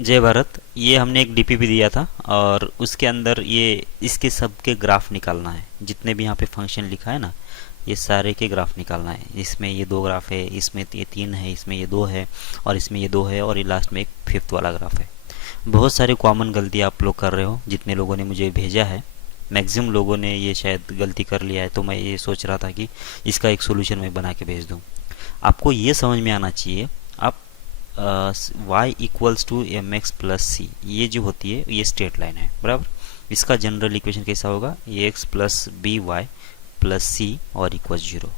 जय भारत। ये हमने एक डीपीपी दिया था और उसके अंदर ये इसके सब के ग्राफ निकालना है। जितने भी यहाँ पे फंक्शन लिखा है ना, ये सारे के ग्राफ निकालना है। इसमें ये दो ग्राफ है, इसमें ये तीन है, इसमें ये दो है, और इसमें ये दो है, और ये लास्ट में एक फिफ्थ वाला ग्राफ है। बहुत सारे कॉमन गलती आप लोग कर रहे हो, जितने लोगों ने मुझे भेजा है। मैक्सिमम लोगों ने ये शायद गलती कर लिया है, तो मैं ये सोच रहा था कि इसका एक सोल्यूशन मैं बना के भेज दूँ। आपको ये समझ में आना चाहिए, आप y equals to M X plus C, ये जो होती है ये स्ट्रेट लाइन है, बराबर। इसका जनरल इक्वेशन कैसा होगा, A X plus B Y plus C और इक्वल्स जीरो।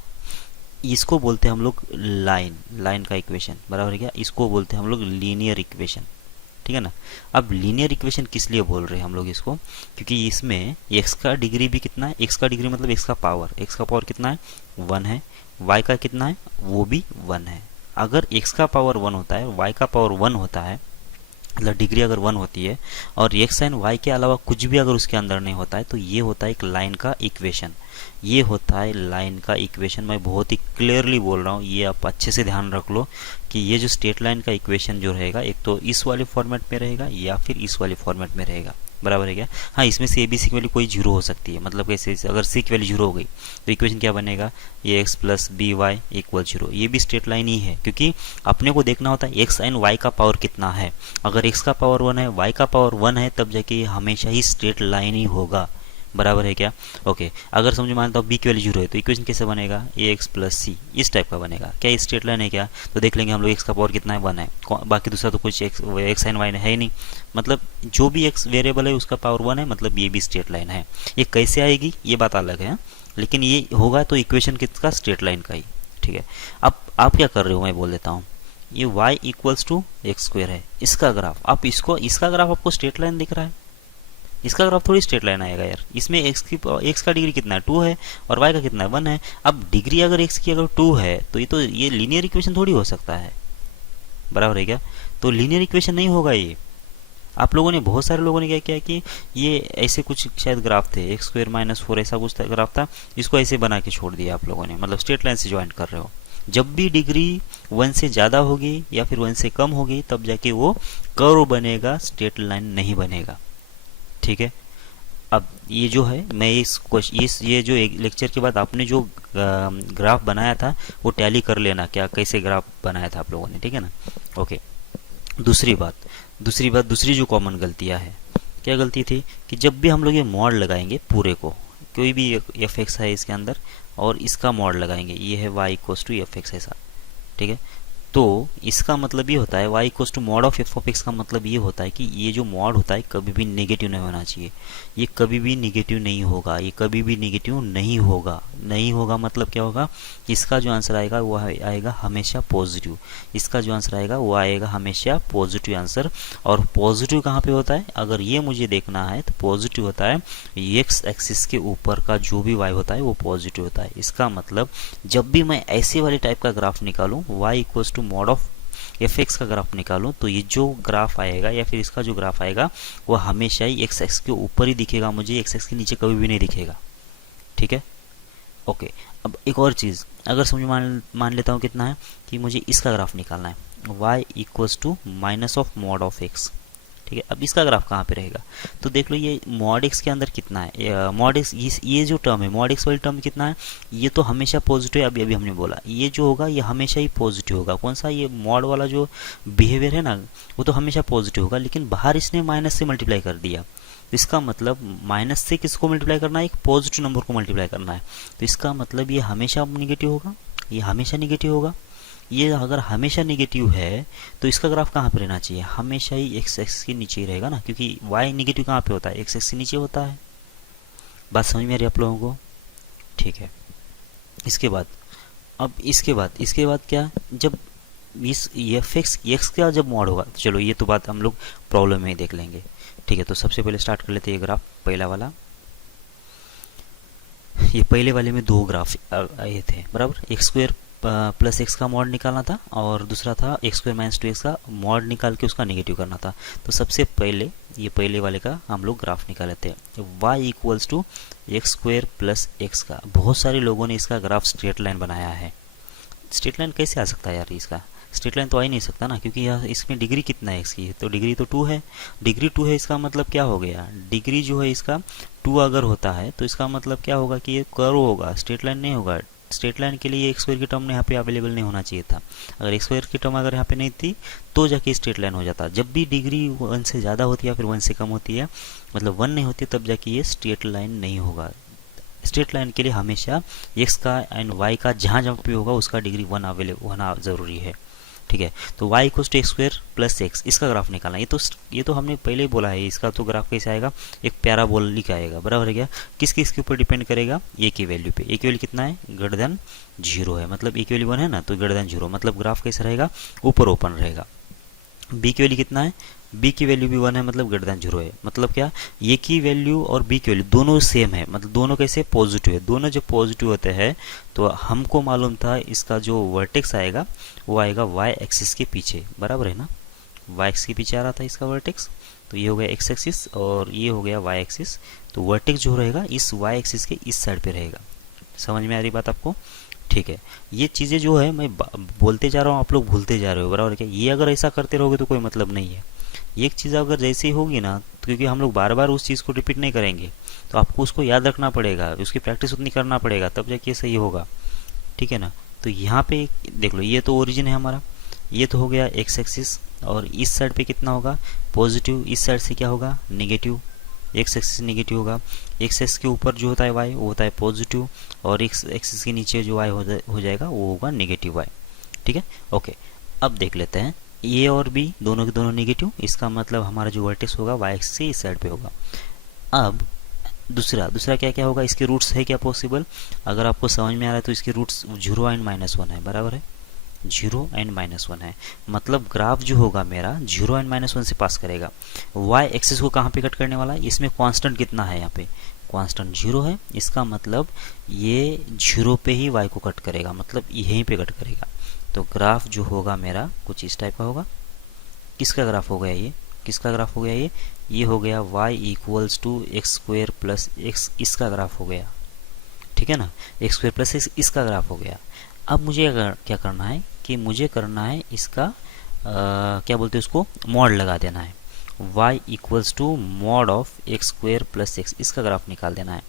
इसको बोलते हैं हम लोग लाइन, लाइन का इक्वेशन, बराबर है क्या। इसको बोलते हैं हम लोग लीनियर इक्वेशन, ठीक है ना। अब लीनियर इक्वेशन किस लिए बोल रहे हैं हम लोग इसको, क्योंकि इसमें x का डिग्री भी कितना है, x का डिग्री मतलब x का पावर कितना है, 1 है। y का कितना है, वो भी 1 है। अगर x का पावर 1 होता है, y का पावर 1 होता है, मतलब डिग्री अगर 1 होती है और x एंड y के अलावा कुछ भी अगर उसके अंदर नहीं होता है, तो ये होता है एक लाइन का इक्वेशन। ये होता है लाइन का इक्वेशन। मैं बहुत ही क्लियरली बोल रहा हूँ, ये आप अच्छे से ध्यान रख लो कि ये जो स्ट्रेट लाइन का इक्वेशन जो रहेगा, एक तो इस वाले फॉर्मेट में रहेगा या फिर इस वाले फॉर्मेट में रहेगा, बराबर है क्या। हाँ, इसमें से ए बी सी की वैल्यू कोई जीरो हो सकती है। मतलब कैसे, अगर सी की वैल्यू जीरो हो गई तो इक्वेशन क्या बनेगा, A X plus B Y equal zero. ये भी स्ट्रेट लाइन ही है, क्योंकि अपने को देखना होता है एक्स एंड वाई का पावर कितना है। अगर एक्स का पावर 1 है, वाई का पावर 1 है, तब जाके ये हमेशा ही स्ट्रेट लाइन ही होगा, बराबर है क्या। ओके, अगर समझो मानता हूँ बी की वैल्यू जीरो है, तो इक्वेशन कैसे बनेगा, ए एक्स प्लस सी, इस टाइप का बनेगा। क्या स्ट्रेट लाइन है क्या, तो देख लेंगे हम लोग एक्स का पावर कितना है, 1 है। बाकी दूसरा तो कुछ एक्स एंड वाई है ही नहीं। मतलब जो भी एक्स वेरिएबल है उसका पावर 1 है, मतलब ये भी स्ट्रेट लाइन है। ये कैसे आएगी ये बात अलग है, लेकिन ये होगा तो इक्वेशन किसका, स्ट्रेट लाइन का ही, ठीक है। अब आप क्या कर रहे हो, मैं बोल देता हूँ। ये y equals to x square है, इसका ग्राफ आप इसका ग्राफ आपको स्ट्रेट लाइन दिख रहा है। इसका ग्राफ थोड़ी स्ट्रेट लाइन आएगा यार। इसमें x का डिग्री कितना है, 2 है, और y का कितना है, 1 है। अब डिग्री अगर x की अगर 2 है, तो ये लीनियर इक्वेशन थोड़ी हो सकता है, बराबर है क्या। तो लीनियर इक्वेशन नहीं होगा ये। आप लोगों ने, बहुत सारे लोगों ने क्या किया कि ये ऐसे कुछ शायद ग्राफ थे, एक्स स्क्वेयर माइनस 4 ऐसा कुछ ग्राफ था, इसको ऐसे बना के छोड़ दिया आप लोगों ने। मतलब स्ट्रेट लाइन से ज्वाइन कर रहे हो। जब भी डिग्री 1 से ज़्यादा होगी या फिर 1 से कम होगी, तब जाके वो कर्व बनेगा, स्ट्रेट लाइन नहीं बनेगा, ठीक है। अब ये जो है, मैं ये जो एक लेक्चर के बाद आपने जो ग्राफ बनाया था वो टैली कर लेना, क्या कैसे ग्राफ बनाया था आप लोगों ने, ठीक है ना। ओके, दूसरी जो कॉमन गलतियां है, क्या गलती थी कि जब भी हम लोग ये मॉड लगाएंगे पूरे को, कोई भी एफ एक्स है इसके अंदर और इसका मॉड लगाएंगे, ये है y equals to f x ऐसा, ठीक है। तो इसका मतलब ये होता है y equals to mod of f of x, का मतलब ये होता है कि ये जो मॉड होता है कभी भी नेगेटिव नहीं होना चाहिए। ये कभी भी नेगेटिव नहीं होगा, ये कभी भी नेगेटिव नहीं होगा। नहीं होगा मतलब क्या होगा, इसका जो आंसर आएगा वो आएगा हमेशा पॉजिटिव। इसका जो आंसर आएगा वो आएगा हमेशा पॉजिटिव आंसर। और पॉजिटिव कहाँ पे होता है, अगर ये मुझे देखना है तो पॉजिटिव होता है एक्स एक्सिस के ऊपर का जो भी y होता है वो पॉजिटिव होता है। इसका मतलब जब भी मैं ऐसे वाले टाइप का ग्राफ निकालूं, y equals to mod of f x का ग्राफ निकालूं, तो ये जो ग्राफ आएगा या फिर इसका जो ग्राफ आएगा वो हमेशा ही एक्स एक्स के ऊपर ही दिखेगा, मुझे एक्स एक्स के नीचे कभी भी नहीं दिखेगा, ठीक है। ओके, अब एक और चीज़, अगर समझ मान लेता हूँ कितना है कि मुझे इसका ग्राफ निकालना है, y equals to minus of mod of x, ठीक है। अब इसका ग्राफ कहाँ पे रहेगा, तो देख लो ये मॉड एक्स के अंदर कितना है, मॉड एक्स, ये जो टर्म है मॉड एक्स वाली टर्म कितना है, ये तो हमेशा पॉजिटिव है। अभी अभी हमने बोला ये जो होगा ये हमेशा ही पॉजिटिव होगा। कौन सा, ये मॉड वाला जो बिहेवियर है ना, वो तो हमेशा पॉजिटिव होगा, लेकिन बाहर इसने माइनस से मल्टीप्लाई कर दिया। तो इसका मतलब माइनस से किसको मल्टीप्लाई करना है, एक पॉजिटिव नंबर को मल्टीप्लाई करना है। तो इसका मतलब ये हमेशा निगेटिव होगा, ये हमेशा निगेटिव होगा। ये अगर हमेशा निगेटिव है तो इसका ग्राफ कहाँ पे रहना चाहिए, हमेशा ही एक्स एक्स के नीचे ही रहेगा ना, क्योंकि वाई निगेटिव कहाँ पे होता है, एक्स एक्स के नीचे होता है। बात समझ में आ रही है आप लोगों को, ठीक है। इसके बाद, अब इसके बाद क्या, जब इस एफ एक्स का जब मॉड होगा, तो चलो ये तो बात हम लोग प्रॉब्लम में ही देख लेंगे, ठीक है। तो सबसे पहले स्टार्ट कर लेते हैं ये ग्राफ, पहला वाला। ये पहले वाले में दो ग्राफ आए थे, बराबर। एक्स स्क्वेयर प्लस एक्स का मॉड निकालना था और दूसरा था एक्स स्क्वेयर माइनस 2x का मॉड निकाल के उसका नेगेटिव करना था। तो सबसे पहले ये पहले वाले का हम लोग ग्राफ निकाले थे, y equals to x square plus x का। बहुत सारे लोगों ने इसका ग्राफ स्ट्रेट लाइन बनाया है। स्ट्रेट लाइन कैसे आ सकता है यार इसका, स्ट्रेट लाइन तो आ ही नहीं सकता ना, क्योंकि यहाँ इसमें डिग्री कितना है एक्स की, तो डिग्री तो 2 है। डिग्री 2 है, इसका मतलब क्या हो गया, डिग्री जो है इसका 2 अगर होता है तो इसका मतलब क्या होगा कि ये कर्व होगा, स्ट्रेट लाइन नहीं होगा। स्ट्रेट लाइन के लिए एक्स स्क्वायर की टर्म यहाँ पे अवेलेबल नहीं होना चाहिए था। अगर एक्स स्क्वायर की टर्म अगर यहाँ पे नहीं थी तो जाके स्ट्रेट लाइन हो जाता। जब भी डिग्री 1 से ज़्यादा होती है या फिर 1 से कम होती है, मतलब 1 नहीं होती, तब जाके ये स्ट्रेट लाइन नहीं होगा। स्ट्रेट लाइन के लिए हमेशा एक्स का एंड वाई का जहाँ जहाँ पे होगा उसका डिग्री 1 अवेलेबल होना ज़रूरी है। ठीक है, तो y equals to x square plus x, इसका ग्राफ निकालना। ये तो हमने पहले ही बोला है, इसका तो ग्राफ कैसे आएगा, एक पैराबोलिक आएगा, बराबर है क्या। किस किस के ऊपर डिपेंड करेगा, ए की वैल्यू पे। ए की वैल्यू कितना है, ग्रेटर देन 0 है, मतलब ए की वैल्यू 1 है ना, तो ग्रेटर देन 0, मतलब ग्राफ कैसा रहेगा, ऊपर ओपन रहेगा। बी की वैल्यू कितना है, बी की वैल्यू भी 1 है, मतलब ग्रेटर देन 0 है। मतलब क्या, ए की वैल्यू और बी की वैल्यू दोनों सेम है, मतलब दोनों कैसे, पॉजिटिव है। दोनों जब पॉजिटिव होते हैं तो हमको मालूम था इसका जो वर्टेक्स आएगा वो आएगा वाई एक्सिस के पीछे, बराबर है ना। वाई एक्सिस के पीछे आ रहा था इसका वर्टेक्स, तो ये हो गया एक्स एक्सिस और ये हो गया वाई एक्सिस। तो वर्टेक्स जो रहेगा इस वाई एक्सिस के इस साइड पे रहेगा। समझ में आ रही बात आपको, ठीक है। ये चीज़ें जो है मैं बोलते जा रहा हूँ, आप लोग भूलते जा रहे हो, बराबर क्या। ये अगर ऐसा करते रहोगे तो कोई मतलब नहीं है। एक चीज़ अगर जैसे ही होगी ना, तो क्योंकि हम लोग बार बार उस चीज़ को रिपीट नहीं करेंगे, तो आपको उसको याद रखना पड़ेगा, उसकी प्रैक्टिस उतनी करना पड़ेगा, तब जाके सही होगा, ठीक है ना। तो यहाँ पे देख लो, ये तो ओरिजिन है हमारा, ये तो हो गया एक्स एक्सिस, और इस साइड पे कितना होगा, पॉजिटिव, इस साइड से क्या होगा, नेगेटिव। एक्स एक्सिस नेगेटिव होगा, एक्स एक्सिस के ऊपर जो होता है वाई वो होता है पॉजिटिव, और एक्स एक्सिस के नीचे जो वाई हो जाएगा वो होगा नेगेटिव वाई, ठीक है। ओके, अब देख लेते हैं ए और बी दोनों के दोनों नेगेटिव, इसका मतलब हमारा जो वर्टेक्स होगा वाई एक्सिस से इस साइड पे होगा। अब दूसरा क्या क्या होगा, इसके रूट्स है क्या पॉसिबल, अगर आपको समझ में आ रहा है तो इसके रूट्स 0 एंड -1 है, बराबर है, 0 एंड -1 है। मतलब ग्राफ जो होगा मेरा 0 एंड -1 से पास करेगा। वाई एक्सिस को कहाँ पे कट करने वाला है, इसमें कांस्टेंट कितना है, यहाँ पे कांस्टेंट 0 है, इसका मतलब ये 0 पे ही वाई को कट करेगा, मतलब यहीं पे कट करेगा। तो ग्राफ जो होगा मेरा कुछ इस टाइप का होगा। किसका ग्राफ हो गया ये, किसका ग्राफ हो गया ये हो गया y equals to x square plus x, इसका ग्राफ हो गया, ठीक है ना। एक्स स्क्वायर प्लस एक्स, इसका ग्राफ हो गया। अब मुझे क्या करना है कि मुझे करना है इसका क्या बोलते हैं उसको, मॉड लगा देना है। y equals to mod of x square plus x, इसका ग्राफ निकाल देना है।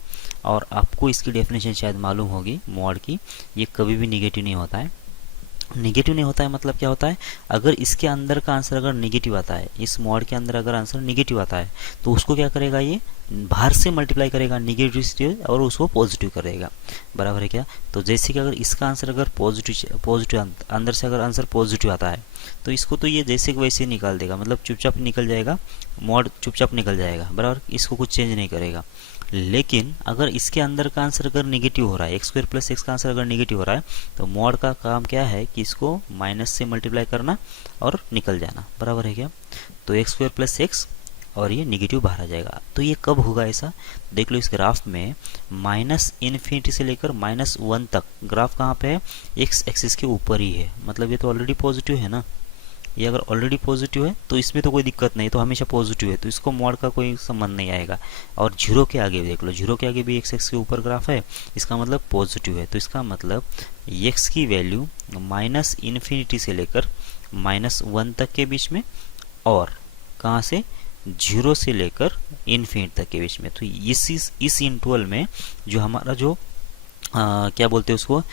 और आपको इसकी डेफिनेशन शायद मालूम होगी मॉड की, ये कभी भी निगेटिव नहीं होता है। निगेटिव नहीं होता है मतलब क्या होता है, अगर इसके अंदर का आंसर अगर निगेटिव आता है, इस मॉड के अंदर अगर आंसर निगेटिव आता है, तो उसको क्या करेगा, ये बाहर से मल्टीप्लाई करेगा निगेटिव से और उसको पॉजिटिव करेगा, बराबर है क्या। तो जैसे कि अगर इसका आंसर अगर पॉजिटिव अंदर से अगर आंसर पॉजिटिव आता है, तो इसको तो ये जैसे कि वैसे निकाल देगा, मतलब चुपचाप निकल जाएगा, मॉड चुपचाप निकल जाएगा, बराबर, इसको कुछ चेंज नहीं करेगा। लेकिन अगर इसके अंदर का आंसर अगर नेगेटिव हो रहा है, एक्स स्क्वायर प्लस एक्स का आंसर अगर नेगेटिव हो रहा है, तो मॉड का काम क्या है कि इसको माइनस से मल्टीप्लाई करना और निकल जाना, बराबर है क्या। तो एक्स स्क्वायर प्लस एक्स और ये नेगेटिव बाहर आ जाएगा। तो ये कब होगा ऐसा, देख लो इस ग्राफ में -∞ से लेकर -1 तक ग्राफ कहाँ पे है, एक्स एक्सिस के ऊपर ही है, मतलब ये तो ऑलरेडी पॉजिटिव है ना। ये अगर ऑलरेडी पॉजिटिव है तो इसमें तो कोई दिक्कत नहीं, तो हमेशा पॉजिटिव है, तो इसको मॉड का कोई संबंध नहीं आएगा। और 0 के आगे देख लो, 0 के आगे भी एक्स एक्स के ऊपर ग्राफ है, इसका मतलब पॉजिटिव है, तो इसका मतलब एक्स की वैल्यू -∞ से लेकर -1 तक के बीच में, और कहाँ से, 0 से लेकर इन्फिनिट तक के बीच में। तो इस इंटरवल में जो हमारा जो क्या बोलते हैं उसको,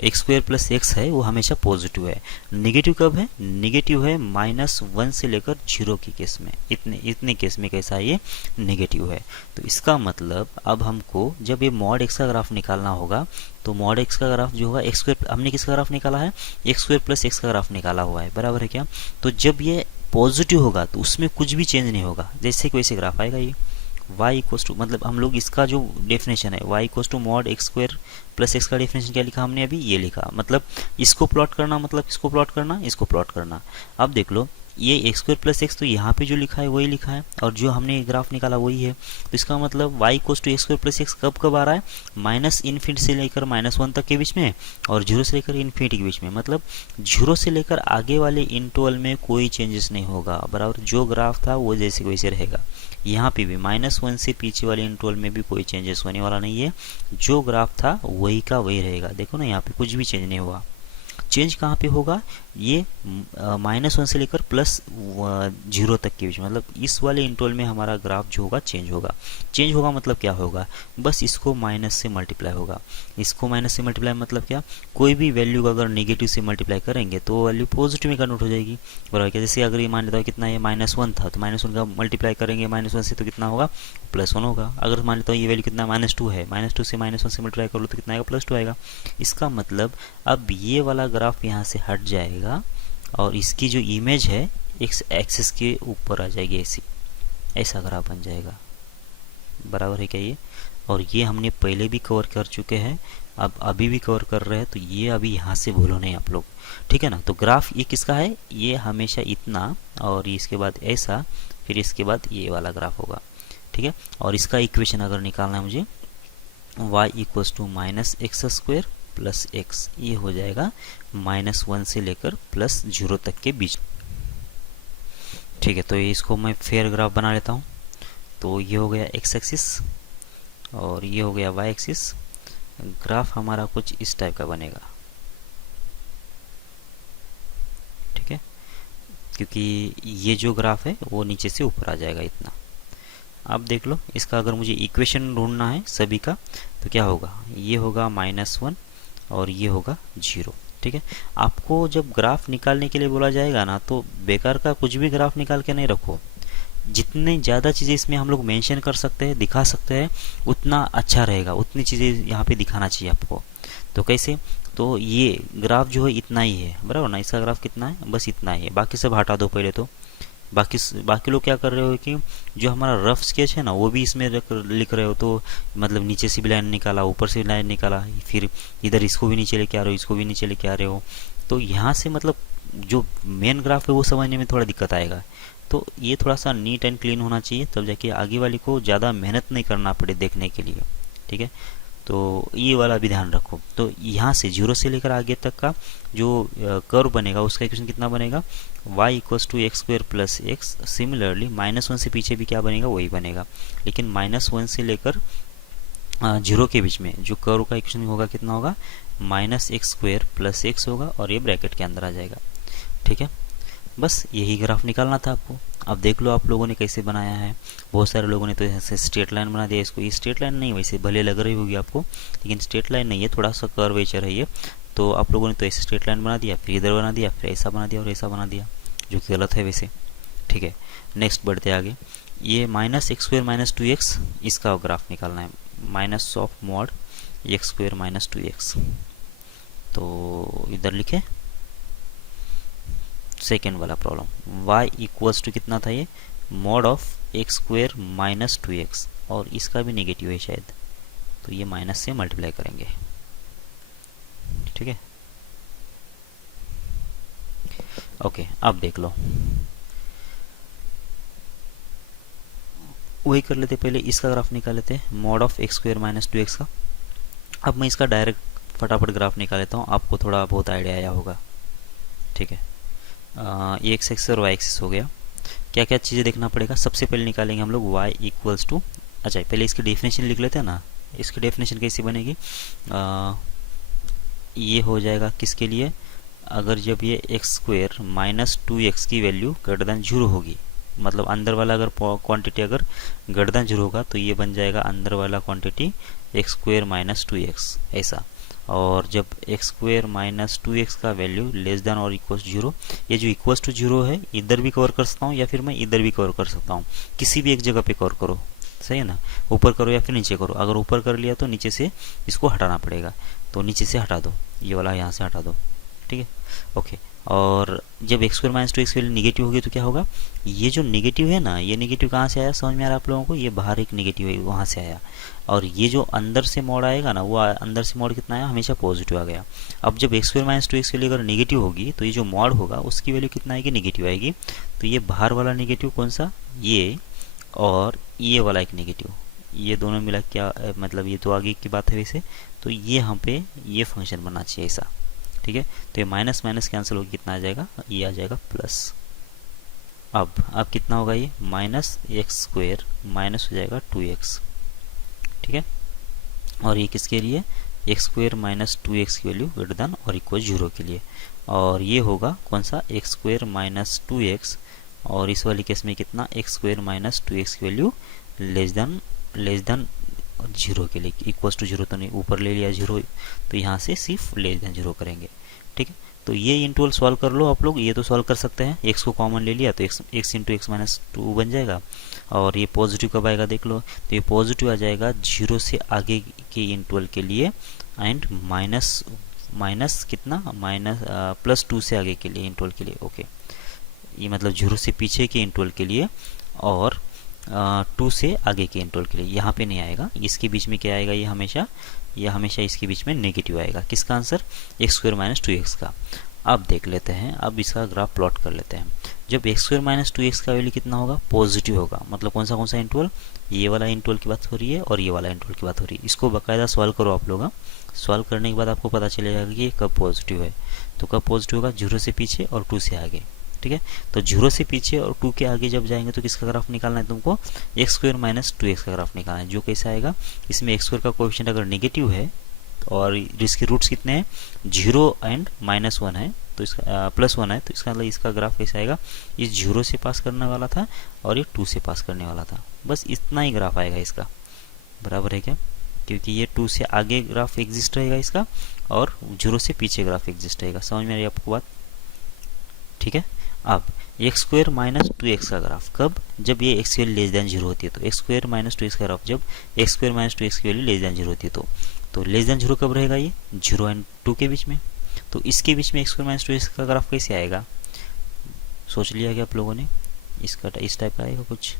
एक्स स्क्वायर प्लस एक्स है वो हमेशा पॉजिटिव है। नेगेटिव कब है, नेगेटिव है -1 से लेकर 0 की केस में, इतने केस में कैसा है, ये नेगेटिव है। तो इसका मतलब अब हमको जब ये मॉड एक्स का ग्राफ निकालना होगा, तो मॉड एक्स का ग्राफ जो होगा, एक्स स्क्वायर, हमने किसका ग्राफ निकाला है, एक्स स्क्वायर प्लस एक्स का ग्राफ निकाला हुआ है, बराबर है क्या। तो जब ये पॉजिटिव होगा तो उसमें कुछ भी चेंज नहीं होगा, जैसे कि वैसे ग्राफ आएगा ये। y इक्वल्स टू, मतलब हम लोग इसका जो डेफिनेशन है y equals to mod x square plus x का डेफिनेशन क्या लिखा हमने अभी, ये लिखा, मतलब इसको प्लॉट करना, मतलब इसको प्लॉट करना, इसको प्लॉट करना। अब देख लो ये एक्स स्क्वायर प्लस एक्स तो यहाँ पे जो लिखा है वही लिखा है, और जो हमने ग्राफ निकाला वही है। तो इसका मतलब y equals to x square plus x कब कब आ रहा है, -∞ से लेकर -1 तक के बीच में, और 0 से लेकर इन्फिनिटी के बीच में। मतलब 0 से लेकर आगे वाले इंटरवल में कोई चेंजेस नहीं होगा, बराबर, जो ग्राफ था वो जैसे वैसे रहेगा। यहाँ पे भी -1 से पीछे वाले इंटरवल में भी कोई चेंजेस होने वाला नहीं है, जो ग्राफ था वही का वही रहेगा। देखो ना यहाँ पे कुछ भी चेंज नहीं हुआ। चेंज कहाँ पे होगा, ये -1 से लेकर +0 तक के बीच में, मतलब इस वाले इंटरवल में हमारा ग्राफ जो होगा चेंज होगा। चेंज होगा मतलब क्या होगा, बस इसको माइनस से मल्टीप्लाई होगा। इसको माइनस से मल्टीप्लाई मतलब क्या, कोई भी वैल्यू का अगर नेगेटिव से मल्टीप्लाई करेंगे तो वो वैल्यू पॉजिटिव में कन्वर्ट हो जाएगी, बराबर क्या। जैसे अगर ये मान लेता हूँ कितना, ये -1 था, तो -1 का मल्टीप्लाई करेंगे -1 से तो कितना होगा, +1 होगा। अगर मान लेता हूँ ये वैल्यू कितना -2 है, -2 से -1 से मल्टीप्लाई कर लो तो कितना आएगा, +2 आएगा। इसका मतलब अब ये वाला ग्राफ यहाँ से हट जाएगा और इसकी जो इमेज है एक्स एक्सिस के ऊपर आ जाएगी, ऐसी ऐसा ग्राफ बन जाएगा, बराबर है क्या ये। और ये हमने पहले भी कवर कर चुके हैं, अब अभी भी कवर कर रहे हैं, तो ये अभी यहाँ से भूलो नहीं आप लोग, ठीक है ना। तो ग्राफ ये किसका है, ये हमेशा इतना और इसके बाद ऐसा, फिर इसके बाद ये वाला ग्राफ होगा, ठीक है। और इसका इक्वेशन अगर निकालना है मुझे, y equals to -x² plus x, ये हो जाएगा -1 से लेकर +0 तक के बीच, ठीक है। तो इसको मैं फेयर ग्राफ बना लेता हूँ। तो ये हो गया x एक्सिस और ये हो गया y एक्सिस। ग्राफ हमारा कुछ इस टाइप का बनेगा, ठीक है, क्योंकि ये जो ग्राफ है वो नीचे से ऊपर आ जाएगा इतना। अब देख लो, इसका अगर मुझे इक्वेशन ढूंढना है सभी का, तो क्या होगा, ये होगा -1 और ये होगा 0, ठीक है। आपको जब ग्राफ निकालने के लिए बोला जाएगा ना, तो बेकार का कुछ भी ग्राफ निकाल के नहीं रखो। जितनी ज़्यादा चीज़ें इसमें हम लोग मेंशन कर सकते हैं, दिखा सकते हैं, उतना अच्छा रहेगा, उतनी चीज़ें यहाँ पे दिखाना चाहिए आपको। तो कैसे, तो ये ग्राफ जो है इतना ही है, बराबर ना। इसका ग्राफ कितना है, बस इतना ही है, बाकी सब हटा दो पहले। तो बाकी लोग क्या कर रहे हो कि जो हमारा रफ स्केच है ना वो भी इसमें लिख रहे हो, तो मतलब नीचे से भी लाइन निकाला, ऊपर से भी लाइन निकाला, फिर इधर इसको भी नीचे लेके आ रहे हो, इसको भी नीचे लेके आ रहे हो। तो यहाँ से मतलब जो मेन ग्राफ है वो समझने में थोड़ा दिक्कत आएगा। तो ये थोड़ा सा नीट एंड क्लीन होना चाहिए, तब जाके आगे वाले को ज़्यादा मेहनत नहीं करना पड़े देखने के लिए, ठीक है। तो ये वाला भी ध्यान रखो। तो यहाँ से 0 से लेकर आगे तक का जो कर्व बनेगा उसका इक्वेशन कितना बनेगा, y equals to x² plus x. Similarly -1 से पीछे भी क्या बनेगा, वही बनेगा, लेकिन -1 से लेकर 0 के बीच में जो कर्व का इक्वेशन होगा कितना होगा, -x² प्लस एक्स होगा और ये ब्रैकेट के अंदर आ जाएगा, ठीक है। बस यही ग्राफ निकालना था आपको। अब देख लो आप लोगों ने कैसे बनाया है। बहुत सारे लोगों ने तो ऐसे स्ट्रेट लाइन बना दिया इसको। ये स्ट्रेट लाइन नहीं, वैसे भले लग रही होगी आपको, लेकिन स्ट्रेट लाइन नहीं है, थोड़ा सा कर्वेचर है ये। तो आप लोगों ने तो ऐसे स्ट्रेट लाइन बना दिया, फिर इधर बना दिया, फिर ऐसा बना दिया और ऐसा बना दिया, जो कि गलत है वैसे, ठीक है। नेक्स्ट बढ़ते आगे। ये -x² - 2x, इसका ग्राफ निकालना है, minus of mod x² - 2x। तो इधर लिखे सेकेंड वाला प्रॉब्लम, y इक्वल्स टू कितना था, ये मॉड ऑफ x² - 2x, और इसका भी नेगेटिव है शायद, तो ये माइनस से मल्टीप्लाई करेंगे, ठीक है। ओके, अब देख लो, वही कर लेते, पहले इसका ग्राफ निकाल लेते, मॉड ऑफ x² - 2x का। अब मैं इसका डायरेक्ट फटाफट ग्राफ निकाल लेता हूँ, आपको थोड़ा बहुत आइडिया आया होगा, ठीक है। ये एक्स एक्सिस और वाई एक्सिस हो गया। क्या क्या चीज़ें देखना पड़ेगा, सबसे पहले निकालेंगे हम लोग y इक्वल्स टू, अच्छा पहले इसकी डेफिनेशन लिख लेते हैं ना। इसकी डेफिनेशन कैसी बनेगी, ये हो जाएगा किसके लिए, अगर जब ये x² - 2x की वैल्यू ग्रेटर देन 0 होगी, मतलब अंदर वाला अगर क्वांटिटी अगर ग्रेटर देन 0 होगा, तो ये बन जाएगा अंदर वाला क्वांटिटी x² - 2x, ऐसा। और जब x² - 2x का वैल्यू लेस देन और इक्वल्स 0, ये जो इक्वल्स टू 0 है इधर भी कवर कर सकता हूँ या फिर मैं इधर भी कवर कर सकता हूँ, किसी भी एक जगह पे कवर करो, सही है ना। ऊपर करो या फिर नीचे करो, अगर ऊपर कर लिया तो नीचे से इसको हटाना पड़ेगा, तो नीचे से हटा दो, ये वाला यहाँ से हटा दो, ठीक है, ओके। और जब x² - 2x वैल्यू निगेटिव होगी तो क्या होगा, ये जो निगेटिव है ना, ये निगेटिव कहाँ से आया, समझ में आ रहा है आप लोगों को, ये बाहर एक निगेटिव है वहाँ से आया, और ये जो अंदर से मोड आएगा ना, वो अंदर से मोड कितना आया, हमेशा पॉजिटिव आ गया। अब जब x² - 2x वैल्यू अगर निगेटिव होगी, तो ये जो मोड होगा उसकी वैल्यू कितना आएगी, निगेटिव आएगी। तो ये बाहर वाला निगेटिव कौन सा, ये, और ये वाला एक निगेटिव, ये दोनों मिला क्या, मतलब ये तो आगे की बात है वैसे। तो ये हम पे ये फंक्शन बनना चाहिए ऐसा, ठीक है। तो ये माइनस माइनस कैंसिल होकर कितना आ जाएगा, ये आ जाएगा प्लस। अब कितना होगा, ये -x² माइनस हो जाएगा 2x, ठीक है। और ये किसके लिए, x² - 2x की वैल्यू ग्रेटर देन और इक्वल 0 के लिए। और ये होगा कौन सा, एक्स स्क्वायर माइनस 2x, और इस वाली केस में कितना, एक्स स्क्वायर माइनस 2x की वैल्यू लेस देन 0 के लिए, इक्वल्स टू 0 तो नहीं, ऊपर ले लिया 0, तो यहाँ से सिर्फ लेस देन 0 करेंगे। ठीक है, तो ये इंटरवल सॉल्व कर लो आप लोग, ये तो सॉल्व कर सकते हैं, x को कॉमन ले लिया तो x इंटू एक्स माइनस 2 बन जाएगा, और ये पॉजिटिव कब आएगा देख लो, तो ये पॉजिटिव आ जाएगा 0 से आगे के इंटरवल के लिए, एंड माइनस कितना, माइनस +2 से आगे के लिए इंटरवल के लिए। ओके, ये मतलब 0 से पीछे के इंटरवल के लिए, और 2 से आगे के इंटरवल के लिए। यहाँ पे नहीं आएगा, इसके बीच में क्या आएगा, ये हमेशा इसके बीच में नेगेटिव आएगा। किसका answer, x square minus 2x का। अब देख लेते हैं, अब इसका ग्राफ प्लॉट कर लेते हैं। जब एक्स स्क्वायर माइनस 2x का वैल्यू कितना होगा, पॉजिटिव होगा, मतलब कौन सा इंटरवल, ये वाला इंटरवल की बात हो रही है और ये वाला इंटरवल की बात हो रही है। इसको बाकायदा सॉल्व करो आप लोग, सॉल्व करने के बाद आपको पता चलेगा कि ये कब पॉजिटिव है। तो कब पॉजिटिव होगा, 0 से पीछे और 2 से आगे। ठीक है, तो 0 से पीछे और 2 के आगे जब जाएंगे तो किसका ग्राफ निकालना है तुमको, एक्स स्क्वायर माइनस 2x का ग्राफ निकालना है। जो कैसे आएगा, इसमें एक्स स्क्वायर का कोएफिशिएंट अगर नेगेटिव है और इसके रूट्स कितने हैं, 0 एंड -1 है, तो इसका +1 है, तो इसका मतलब इसका ग्राफ कैसे आएगा, ये 0 से पास करने वाला था और ये 2 से पास करने वाला था, बस इतना ही ग्राफ आएगा इसका। बराबर है क्या, क्योंकि ये 2 से आगे ग्राफ एग्जिस्ट रहेगा इसका, और 0 से पीछे ग्राफ एग्जिस्ट रहेगा। समझ में आ रही है आपको बात। ठीक है, अब एक्स स्क्वायर माइनस 2x का ग्राफ कब, जब ये एक्स की वैल्यू लेस देन 0 होती है। तो एक्स स्क्वायर माइनस 2x का ग्राफ जब एक्स स्क्वायर माइनस 2x की वैल्यू लेस देन 0 होती है, तो लेस देन 0 कब रहेगा, ये 0 एंड 2 के बीच में। तो इसके बीच में एक्स स्क्वायर माइनस 2x का ग्राफ कैसे आएगा, सोच लिया क्या आप लोगों ने, इसका इस टाइप का आएगा, कुछ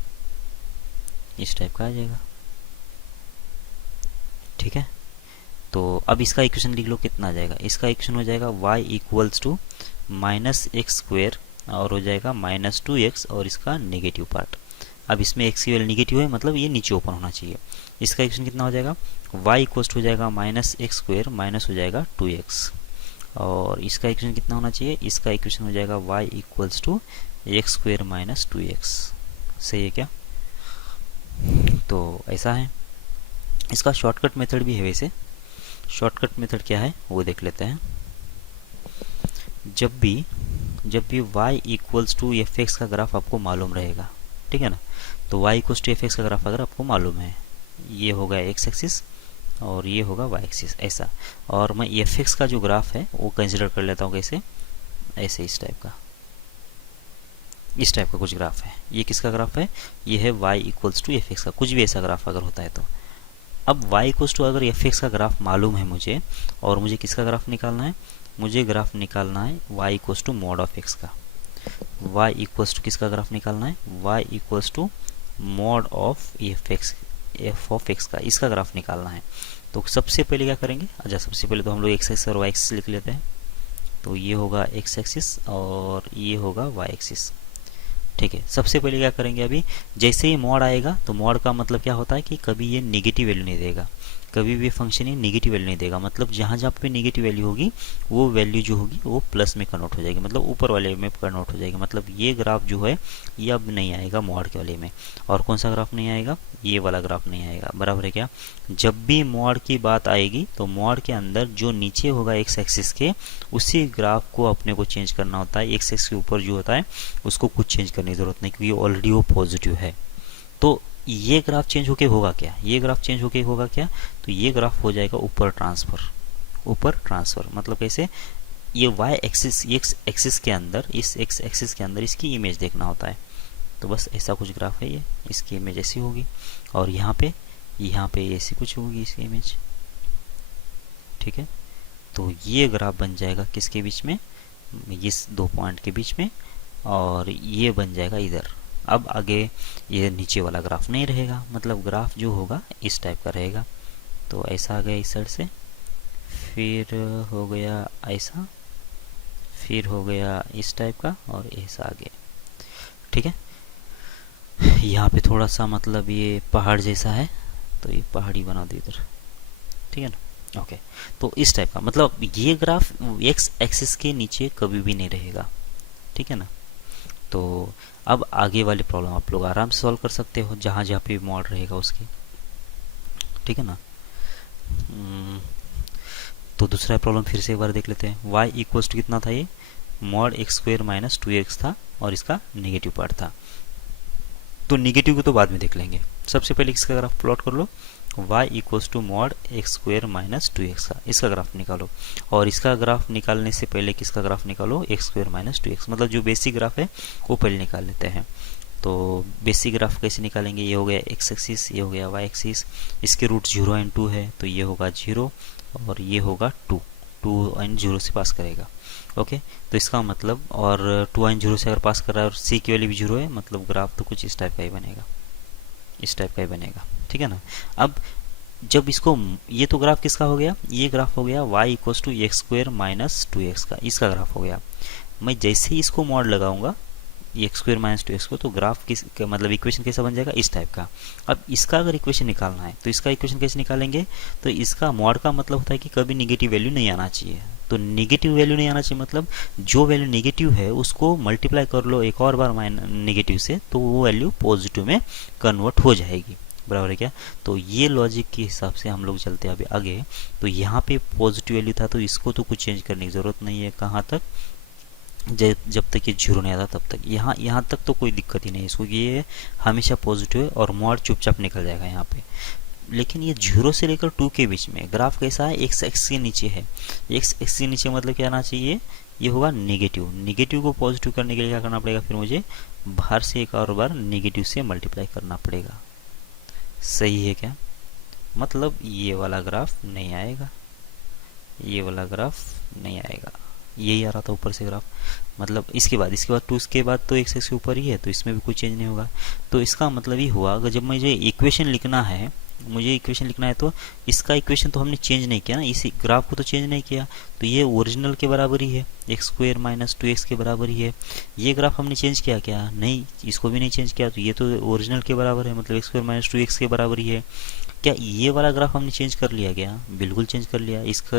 इस टाइप का आ जाएगा। ठीक है, तो अब इसका इक्वेशन लिख लो, कितना आ जाएगा, इसका इक्वेशन हो जाएगा y equals to minus x square और हो जाएगा माइनस 2x और इसका नेगेटिव पार्ट। अब इसमें x की वैल्यू नेगेटिव है, मतलब ये नीचे ओपन होना चाहिए। इसका इक्वेशन कितना हो जाएगा, y इक्वल्स हो जाएगा माइनस एक्स स्क्वायर माइनस हो जाएगा 2x, और इसका इक्वेशन कितना होना चाहिए, इसका इक्वेशन हो जाएगा y equals to x square minus 2x। सही है क्या, तो ऐसा है। इसका शॉर्टकट मेथड भी है, वैसे शॉर्टकट मेथड क्या है वो देख लेते हैं। जब भी y equals to f x का ग्राफ आपको मालूम रहेगा, ठीक है ना, तो y equals to f x का ग्राफ अगर आपको मालूम है, ये होगा एक्स एक्सिस और ये होगा y एक्सिस, ऐसा। और मैं एफ एक्स का जो ग्राफ है वो कंसिडर कर लेता हूँ कैसे, ऐसे इस टाइप का कुछ ग्राफ है। ये किसका ग्राफ है, ये है y equals to f x का, कुछ भी ऐसा ग्राफ अगर होता है तो। अब y इक्वल्स टू अगर एफ एक्स का ग्राफ मालूम है मुझे, और मुझे किसका ग्राफ निकालना है, मुझे ग्राफ निकालना है y equals to mod of x का। y इक्वल्स टू किसका ग्राफ निकालना है, y equals to mod of f of x का, इसका ग्राफ निकालना है। तो सबसे पहले क्या करेंगे, अच्छा सबसे पहले तो हम लोग x एक्सिस और y एक्सिस लिख लेते हैं। तो ये होगा x एक्सिस और ये होगा y एक्सिस। ठीक है, सबसे पहले क्या करेंगे, अभी जैसे ही मॉड आएगा तो मॉड का मतलब क्या होता है कि कभी ये नेगेटिव वैल्यू नहीं देगा, कभी भी फंक्शन ये नेगेटिव वैल्यू नहीं देगा। मतलब जहाँ जहाँ पे नेगेटिव वैल्यू होगी वो वैल्यू जो होगी वो प्लस में कन्वर्ट हो जाएगी, मतलब ऊपर वाले में कन्वर्ट हो जाएगी। मतलब ये ग्राफ जो है ये अब नहीं आएगा मॉड के वाले में। और कौन सा ग्राफ नहीं आएगा, ये वाला ग्राफ नहीं आएगा। बराबर है क्या, जब भी मॉड की बात आएगी तो मॉड के अंदर जो नीचे होगा एक्स एक्सिस के, उसी ग्राफ को अपने को चेंज करना होता है। एक्स एक्सिस के ऊपर जो होता है उसको कुछ चेंज करने की जरूरत नहीं, क्योंकि ऑलरेडी वो पॉजिटिव है। तो ये ग्राफ चेंज होके होगा क्या, ये ग्राफ चेंज होके होगा क्या, तो ये ग्राफ हो जाएगा ऊपर ट्रांसफर। मतलब कैसे, ये y एक्सिस, एक्स एक्सिस के अंदर, इस एक्स एक्सिस के अंदर इसकी इमेज देखना होता है। तो बस ऐसा कुछ ग्राफ है ये, इसकी इमेज ऐसी होगी, और यहाँ पे ऐसी कुछ होगी इसकी इमेज। ठीक है, तो ये ग्राफ बन जाएगा किसके बीच में, इस दो पॉइंट के बीच में, और ये बन जाएगा इधर। अब आगे ये नीचे वाला ग्राफ नहीं रहेगा, मतलब ग्राफ जो होगा इस टाइप का रहेगा। तो ऐसा आ गया इस साइड से, फिर हो गया ऐसा, फिर हो गया इस टाइप का, और ऐसा आ गया। ठीक है, यहाँ पे थोड़ा सा मतलब ये पहाड़ जैसा है, तो ये पहाड़ी बना दो इधर। ठीक है ना, ओके। तो इस टाइप का, मतलब ये ग्राफ एक्स एक्सिस के नीचे कभी भी नहीं रहेगा। ठीक है ना, तो अब आगे वाली प्रॉब्लम आप लोग आराम से सॉल्व कर सकते हो, जहाँ जहाँ पे मॉड रहेगा उसके। ठीक है ना, तो दूसरा प्रॉब्लम फिर से एक बार देख लेते हैं। y इक्वल्स टू कितना था, ये mod x square minus 2x था और इसका नेगेटिव पार्ट था। तो नेगेटिव को तो बाद में देख लेंगे, सबसे पहले इसका ग्राफ प्लॉट कर लो। y equals to mod x square minus 2x का इसका ग्राफ निकालो, और इसका ग्राफ निकालने से पहले किसका ग्राफ निकालो, एक्स स्क्वायर माइनस 2x, मतलब जो बेसिक ग्राफ है वो पहले निकाल लेते हैं। तो बेसिक ग्राफ कैसे निकालेंगे, ये हो गया एक्स एक्सिस, ये हो गया वाई एक्सिस, इसके रूट 0 एंड 2 है तो ये होगा 0 और ये होगा 2 एंड 0 से पास करेगा। ओके, तो इसका मतलब, और 2 एंड 0 से अगर पास कर रहा है और सी की वैल्यू भी 0 है, मतलब ग्राफ तो कुछ इस टाइप का ही बनेगा, इस टाइप का ही बनेगा, ठीक है ना। अब जब इसको, ये तो ग्राफ किसका हो गया, ये ग्राफ हो गया y equals to x square minus 2x का, इसका ग्राफ हो गया। मैं जैसे ही इसको मॉड लगाऊंगा एक्स स्क्वायर माइनस 2x को, तो ग्राफ किस मतलब इक्वेशन कैसा बन जाएगा, इस टाइप का। अब इसका अगर इक्वेशन निकालना है तो इसका इक्वेशन कैसे निकालेंगे, तो इसका मॉड का मतलब होता है कि कभी निगेटिव वैल्यू नहीं आना चाहिए। तो निगेटिव वैल्यू नहीं आना चाहिए मतलब जो वैल्यू नेगेटिव है उसको मल्टीप्लाई कर लो एक और बार नेगेटिव से, तो वो वैल्यू पॉजिटिव में कन्वर्ट हो जाएगी, बराबर है क्या। तो ये लॉजिक के हिसाब से हम लोग चलते हैं अभी आगे। तो यहाँ पे पॉजिटिव वैल्यू था तो इसको तो कुछ चेंज करने की ज़रूरत नहीं है, कहाँ तक, जब तक ये 0 नहीं आता तब तक, यहाँ तक तो कोई दिक्कत ही नहीं है इसको, ये हमेशा पॉजिटिव है और मॉड चुपचाप निकल जाएगा यहाँ पे। लेकिन ये 0 से लेकर 2 के बीच में ग्राफ कैसा है, एक्स एक्स के नीचे है। एक्स एक्स के नीचे मतलब क्या आना चाहिए, ये होगा नेगेटिव। नेगेटिव को पॉजिटिव करने के लिए क्या करना पड़ेगा, फिर मुझे बाहर से एक और बार नेगेटिव से मल्टीप्लाई करना पड़ेगा। सही है क्या, मतलब ये वाला ग्राफ नहीं आएगा, ये वाला ग्राफ नहीं आएगा, यही आ रहा था ऊपर से ग्राफ। मतलब इसके बाद 2 के बाद तो एक्स एक्स के ऊपर ही है, तो इसमें भी कुछ चेंज नहीं होगा। तो इसका मतलब ये हुआ, अगर जब मुझे इक्वेशन लिखना है, तो इसका इक्वेशन तो हमने चेंज नहीं किया ना, इस ग्राफ को तो चेंज नहीं किया, तो ये ओरिजिनल के बराबर ही है, एक्स स्क्वायर माइनस 2x के बराबर ही है। ये ग्राफ हमने चेंज किया क्या, नहीं, इसको भी नहीं चेंज किया, तो ये तो ओरिजिनल के बराबर है, मतलब एक्स स्क्वायर माइनस 2x के बराबर ही है। क्या ये वाला ग्राफ हमने चेंज कर लिया क्या, बिल्कुल चेंज कर लिया। इसका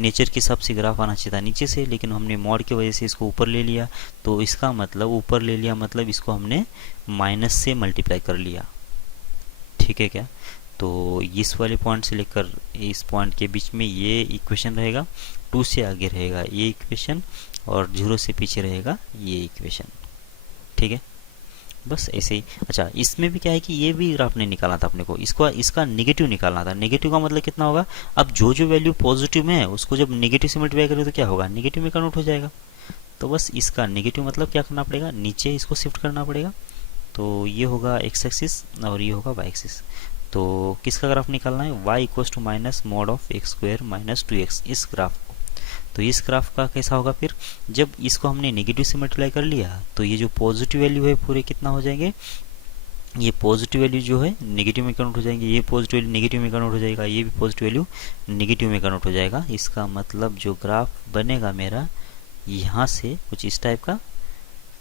नेचर के हिसाब से ग्राफ आना चाहिए था नीचे से, लेकिन हमने मॉड की वजह से इसको ऊपर ले लिया। तो इसका मतलब ऊपर ले लिया मतलब इसको हमने माइनस से मल्टीप्लाई कर लिया, ठीक है क्या। तो इस वाले पॉइंट से लेकर इस पॉइंट के बीच में ये इक्वेशन रहेगा, 2 से आगे रहेगा ये इक्वेशन, और 0 से पीछे रहेगा ये इक्वेशन, ठीक है। बस ऐसे ही। अच्छा, इसमें भी क्या है कि ये भी ग्राफ नहीं निकालना था अपने को, इसका नेगेटिव निकालना था। नेगेटिव का मतलब कितना होगा, अब जो वैल्यू पॉजिटिव में है उसको जब नेगेटिव से मल्टीप्लाई करें तो क्या होगा, नेगेटिव में कन्वर्ट हो जाएगा। तो बस इसका नेगेटिव मतलब क्या करना पड़ेगा, नीचे इसको शिफ्ट करना पड़ेगा। तो ये होगा एक्स एक्सिस और ये होगा वाई एक्सिस। तो किसका ग्राफ निकालना है, y equals to minus mod of x square minus 2x, इस ग्राफ को। तो इस ग्राफ का कैसा होगा फिर, जब इसको हमने नेगेटिव से मल्टीप्लाई कर लिया तो ये जो पॉजिटिव वैल्यू है पूरे कितना हो जाएंगे, ये पॉजिटिव वैल्यू जो है नेगेटिव में कन्वर्ट हो जाएंगे, ये पॉजिटिव वैल्यू नेगेटिव में कन्वर्ट हो जाएगा, ये भी पॉजिटिव वैल्यू नेगेटिव में कन्वर्ट हो जाएगा। इसका मतलब जो ग्राफ बनेगा मेरा, यहाँ से कुछ इस टाइप का,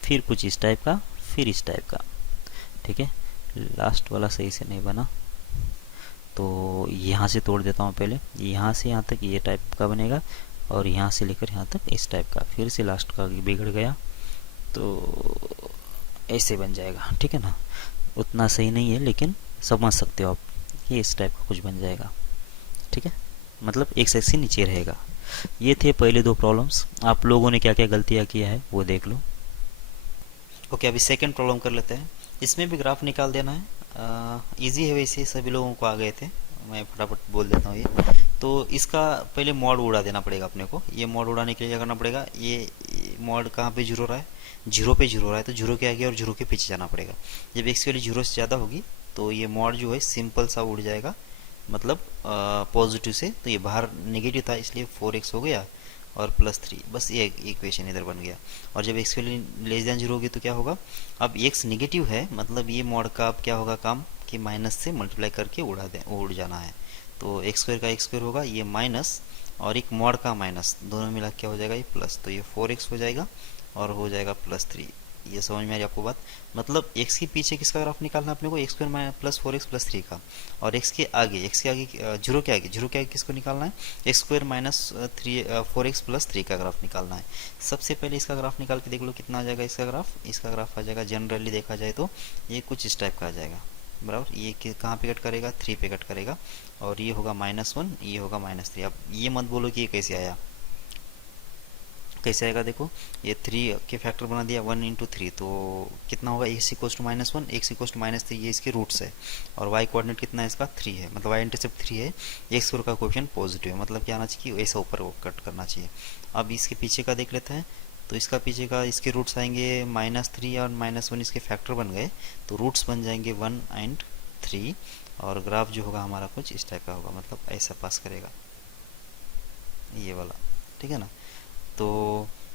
फिर कुछ इस टाइप का, फिर इस टाइप का, ठीक है। लास्ट वाला सही से नहीं बना, तो यहाँ से तोड़ देता हूँ पहले, यहाँ से यहाँ तक ये टाइप का बनेगा, और यहाँ से लेकर यहाँ तक इस टाइप का, फिर से लास्ट का बिगड़ गया तो ऐसे बन जाएगा, ठीक है ना। उतना सही नहीं है लेकिन समझ सकते हो आप, ये इस टाइप का कुछ बन जाएगा, ठीक है, मतलब एक से नीचे रहेगा। ये थे पहले 2 प्रॉब्लम्स। आप लोगों ने क्या क्या गलतियाँ किया है वो देख लो। ओके, अभी सेकंड प्रॉब्लम कर लेते हैं। इसमें भी ग्राफ निकाल देना है, इजी है, वैसे सभी लोगों को आ गए थे, मैं फटाफट बोल देता हूँ ये। तो इसका पहले मॉड उड़ा देना पड़ेगा अपने को। ये मॉड उड़ाने के लिए क्या करना पड़ेगा, ये मॉड कहाँ पे 0 रहा है, 0 पे 0 रहा है, तो 0 के आगे और 0 के पीछे जाना पड़ेगा। जब एक्स की वैल्यू 0 से ज़्यादा होगी तो ये मॉड जो है सिंपल सा उड़ जाएगा, मतलब पॉजिटिव से, तो ये बाहर नेगेटिव था इसलिए 4x हो गया और +3, बस ये इक्वेशन इधर बन गया। और जब एक्स की वैल्यू लेस देन 0 होगी तो क्या होगा, अब x नेगेटिव है, मतलब ये मॉड का अब क्या होगा काम, कि माइनस से मल्टीप्लाई करके उड़ जाना है। तो एक्स स्क्वायर का एक्स स्क्वायर होगा, ये माइनस, और एक मॉड का माइनस, दोनों मिला क्या हो जाएगा, ये प्लस, तो ये 4x हो जाएगा और हो जाएगा +3। ये समझ में आ रही आपको बात, मतलब x के पीछे किसका ग्राफ निकालना है अपने को, x square plus 4x plus 3 का, और x के आगे 0 के आगे किसको निकालना है, x square minus 4x plus 3 का ग्राफ निकालना है। सबसे पहले इसका ग्राफ निकाल के देख लो कितना आ जाएगा इसका ग्राफ आ जाएगा, जनरली देखा जाए तो ये कुछ इस टाइप का आ जाएगा, बराबर। ये कहाँ पे कट करेगा, 3 पे कट करेगा, और ये होगा -1, ये होगा -3। अब ये मत बोलो कि ये कैसे आया, कैसे आएगा देखो, ये 3 के फैक्टर बना दिया 1 इंटू 3, तो कितना होगा, x equals to -1, x equals to -3, ये इसके रूट्स है, और y कोऑर्डिनेट कितना है इसका 3 है, मतलब y इंटरसेप्ट 3 है, x स्क्वायर का कोएफिशिएंट पॉजिटिव है, मतलब क्या आना चाहिए कि ऐसा ऊपर कट करना चाहिए। अब इसके पीछे का देख लेते हैं, तो इसका पीछे का इसके रूट्स आएंगे -3 और -1, इसके फैक्टर बन गए, तो रूट्स बन जाएंगे 1 एंड 3, और ग्राफ जो होगा हमारा कुछ इस टाइप का होगा, मतलब ऐसा पास करेगा ये वाला, ठीक है ना। तो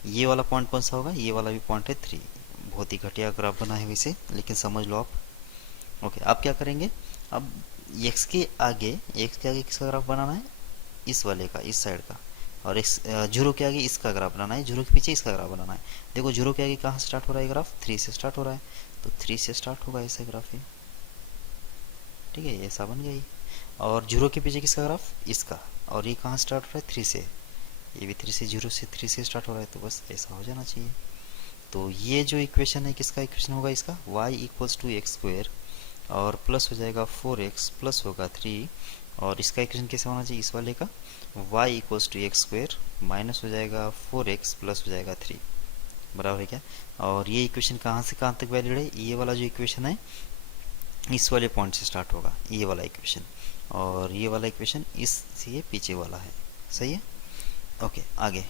ये वाला पॉइंट कौन सा होगा, ये वाला भी पॉइंट है 3। बहुत ही घटिया ग्राफ बना है वैसे, लेकिन समझ लो आप। ओके, आप क्या करेंगे, अब x के आगे किसका ग्राफ बनाना है, इस वाले का, इस साइड का, और x 0 के आगे इसका ग्राफ बनाना है, 0 के पीछे इसका ग्राफ बनाना है। देखो 0 के आगे कहाँ से स्टार्ट हो रहा है ग्राफ, 3 से स्टार्ट हो रहा है, तो 3 से स्टार्ट होगा ऐसा ग्राफ, ये ठीक है, ऐसा बन गया ये। और 0 के पीछे किसका ग्राफ, इसका, और ये कहाँ स्टार्ट हो रहा है 3 से, ये भी 3 से स्टार्ट हो रहा है, तो बस ऐसा हो जाना चाहिए। तो ये जो इक्वेशन है किसका इक्वेशन होगा, इसका y equals to x square, और प्लस हो जाएगा 4x, प्लस होगा 3, और इसका इक्वेशन कैसे होना चाहिए, इस वाले का y equals to x square, minus हो जाएगा 4x, प्लस हो जाएगा 3, बराबर है क्या। और ये इक्वेशन कहाँ से कहाँ तक वैलिड है, ये वाला जो इक्वेशन है इस वाले पॉइंट से स्टार्ट होगा, ये वाला इक्वेशन, और ये वाला इक्वेशन इससे पीछे वाला है, सही है। ओके, आगे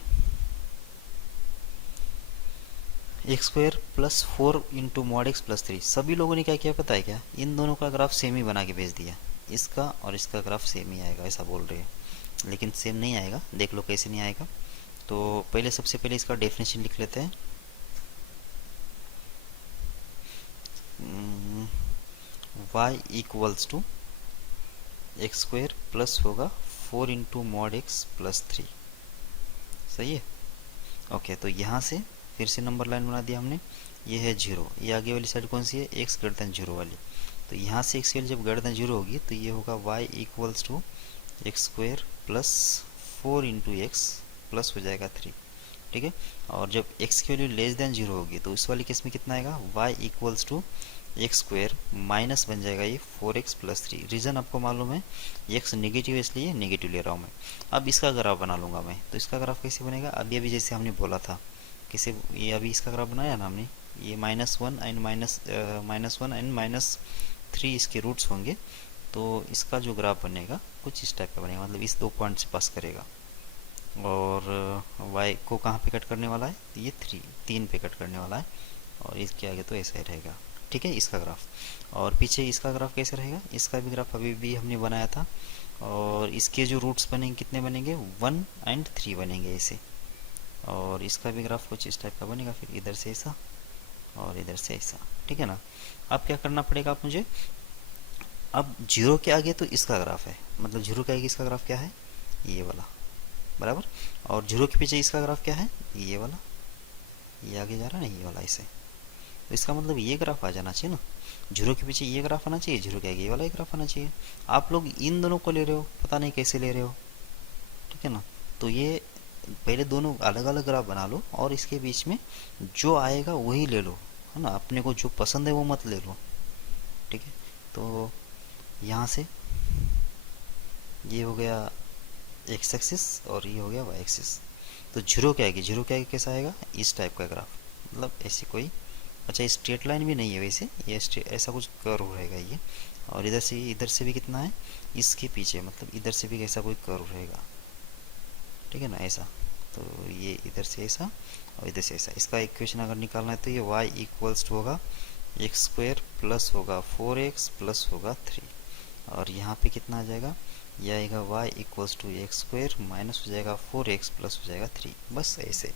x square plus 4 into mod x plus 3, सभी लोगों ने क्या किया पता है क्या, इन दोनों का ग्राफ सेम ही बना के भेज दिया, इसका और इसका ग्राफ सेम ही आएगा ऐसा बोल रहे हैं, लेकिन सेम नहीं आएगा, देख लो कैसे नहीं आएगा। तो पहले सबसे पहले इसका डेफिनेशन लिख लेते हैं। y equals to x square plus होगा 4 इंटू मॉड एक्स प्लस 3, सही है। ओके, तो यहाँ से फिर से नंबर लाइन बना दिया हमने, ये है 0, ये आगे वाली साइड कौन सी है, x ग्रेटर देन 0 वाली, तो यहाँ से x की वैल्यू जब ग्रेटर देन 0 होगी तो ये होगा y equals to x square plus 4 into x, plus हो जाएगा 3, ठीक है। और जब x की वैल्यू लेस देन 0 होगी तो इस वाली केस में कितना आएगा, y equals to x square minus बन जाएगा ये 4x प्लस 3, रीज़न आपको मालूम है, x नेगेटिव है इसलिए नेगेटिव ले रहा हूँ मैं। अब इसका ग्राफ बना लूँगा मैं, तो इसका ग्राफ कैसे बनेगा, अभी अभी जैसे हमने बोला था, कैसे, ये अभी इसका ग्राफ बनाया ना हमने, ये -1 एंड -3 इसके रूट्स होंगे, तो इसका जो ग्राफ बनेगा कुछ इस टाइप का बनेगा, मतलब इस 2 पॉइंट से पास करेगा, और y को कहाँ पे कट करने वाला है, ये 3 पे कट करने वाला है, और इसके आगे तो ऐसा ही रहेगा, ठीक है इसका ग्राफ। और पीछे इसका ग्राफ कैसे रहेगा, इसका भी ग्राफ अभी भी हमने बनाया था, और इसके जो रूट्स बनेंगे कितने बनेंगे, 1 एंड 3 बनेंगे ऐसे, और इसका भी ग्राफ कुछ इस टाइप का बनेगा, फिर इधर से ऐसा और इधर से ऐसा, ठीक है ना। अब क्या करना पड़ेगा आप मुझे, अब 0 के आगे तो इसका ग्राफ है, मतलब 0 के आगे इसका ग्राफ क्या है, ये वाला, बराबर, और 0 के पीछे इसका ग्राफ क्या है, ये वाला, ये आगे जा रहा है ना ये वाला ऐसे, तो इसका मतलब ये ग्राफ आ जाना चाहिए ना, 0 के पीछे ये ग्राफ आना चाहिए, 0 के आगे ये वाला ही ग्राफ आना चाहिए। आप लोग इन दोनों को ले रहे हो, पता नहीं कैसे ले रहे हो, ठीक है ना। तो ये पहले दोनों अलग अलग ग्राफ बना लो, और इसके बीच में जो आएगा वही ले लो, है ना, अपने को जो पसंद है वो मत ले लो, ठीक है। तो यहाँ से ये हो गया एक्स एक्सिस और ये हो गया वाई एक्सिस, तो 0 के आगे कैसा आएगा, इस टाइप का ग्राफ, मतलब ऐसी कोई, अच्छा स्ट्रेट लाइन भी नहीं है वैसे, ये ऐसा कुछ कर्व रहेगा ये, और इधर से भी कितना है, इसके पीछे, मतलब इधर से भी कैसा कोई कर्व रहेगा, ठीक है ना ऐसा। तो ये इधर से ऐसा और इधर से ऐसा, इसका इक्वेशन अगर निकालना है तो ये y इक्वल्स टू होगा एक्स स्क्वायर प्लस होगा 4x प्लस होगा 3, और यहाँ पे कितना आ जाएगा, यह आएगा y equals to x square minus हो जाएगा 4x प्लस हो जाएगा 3, बस ऐसे,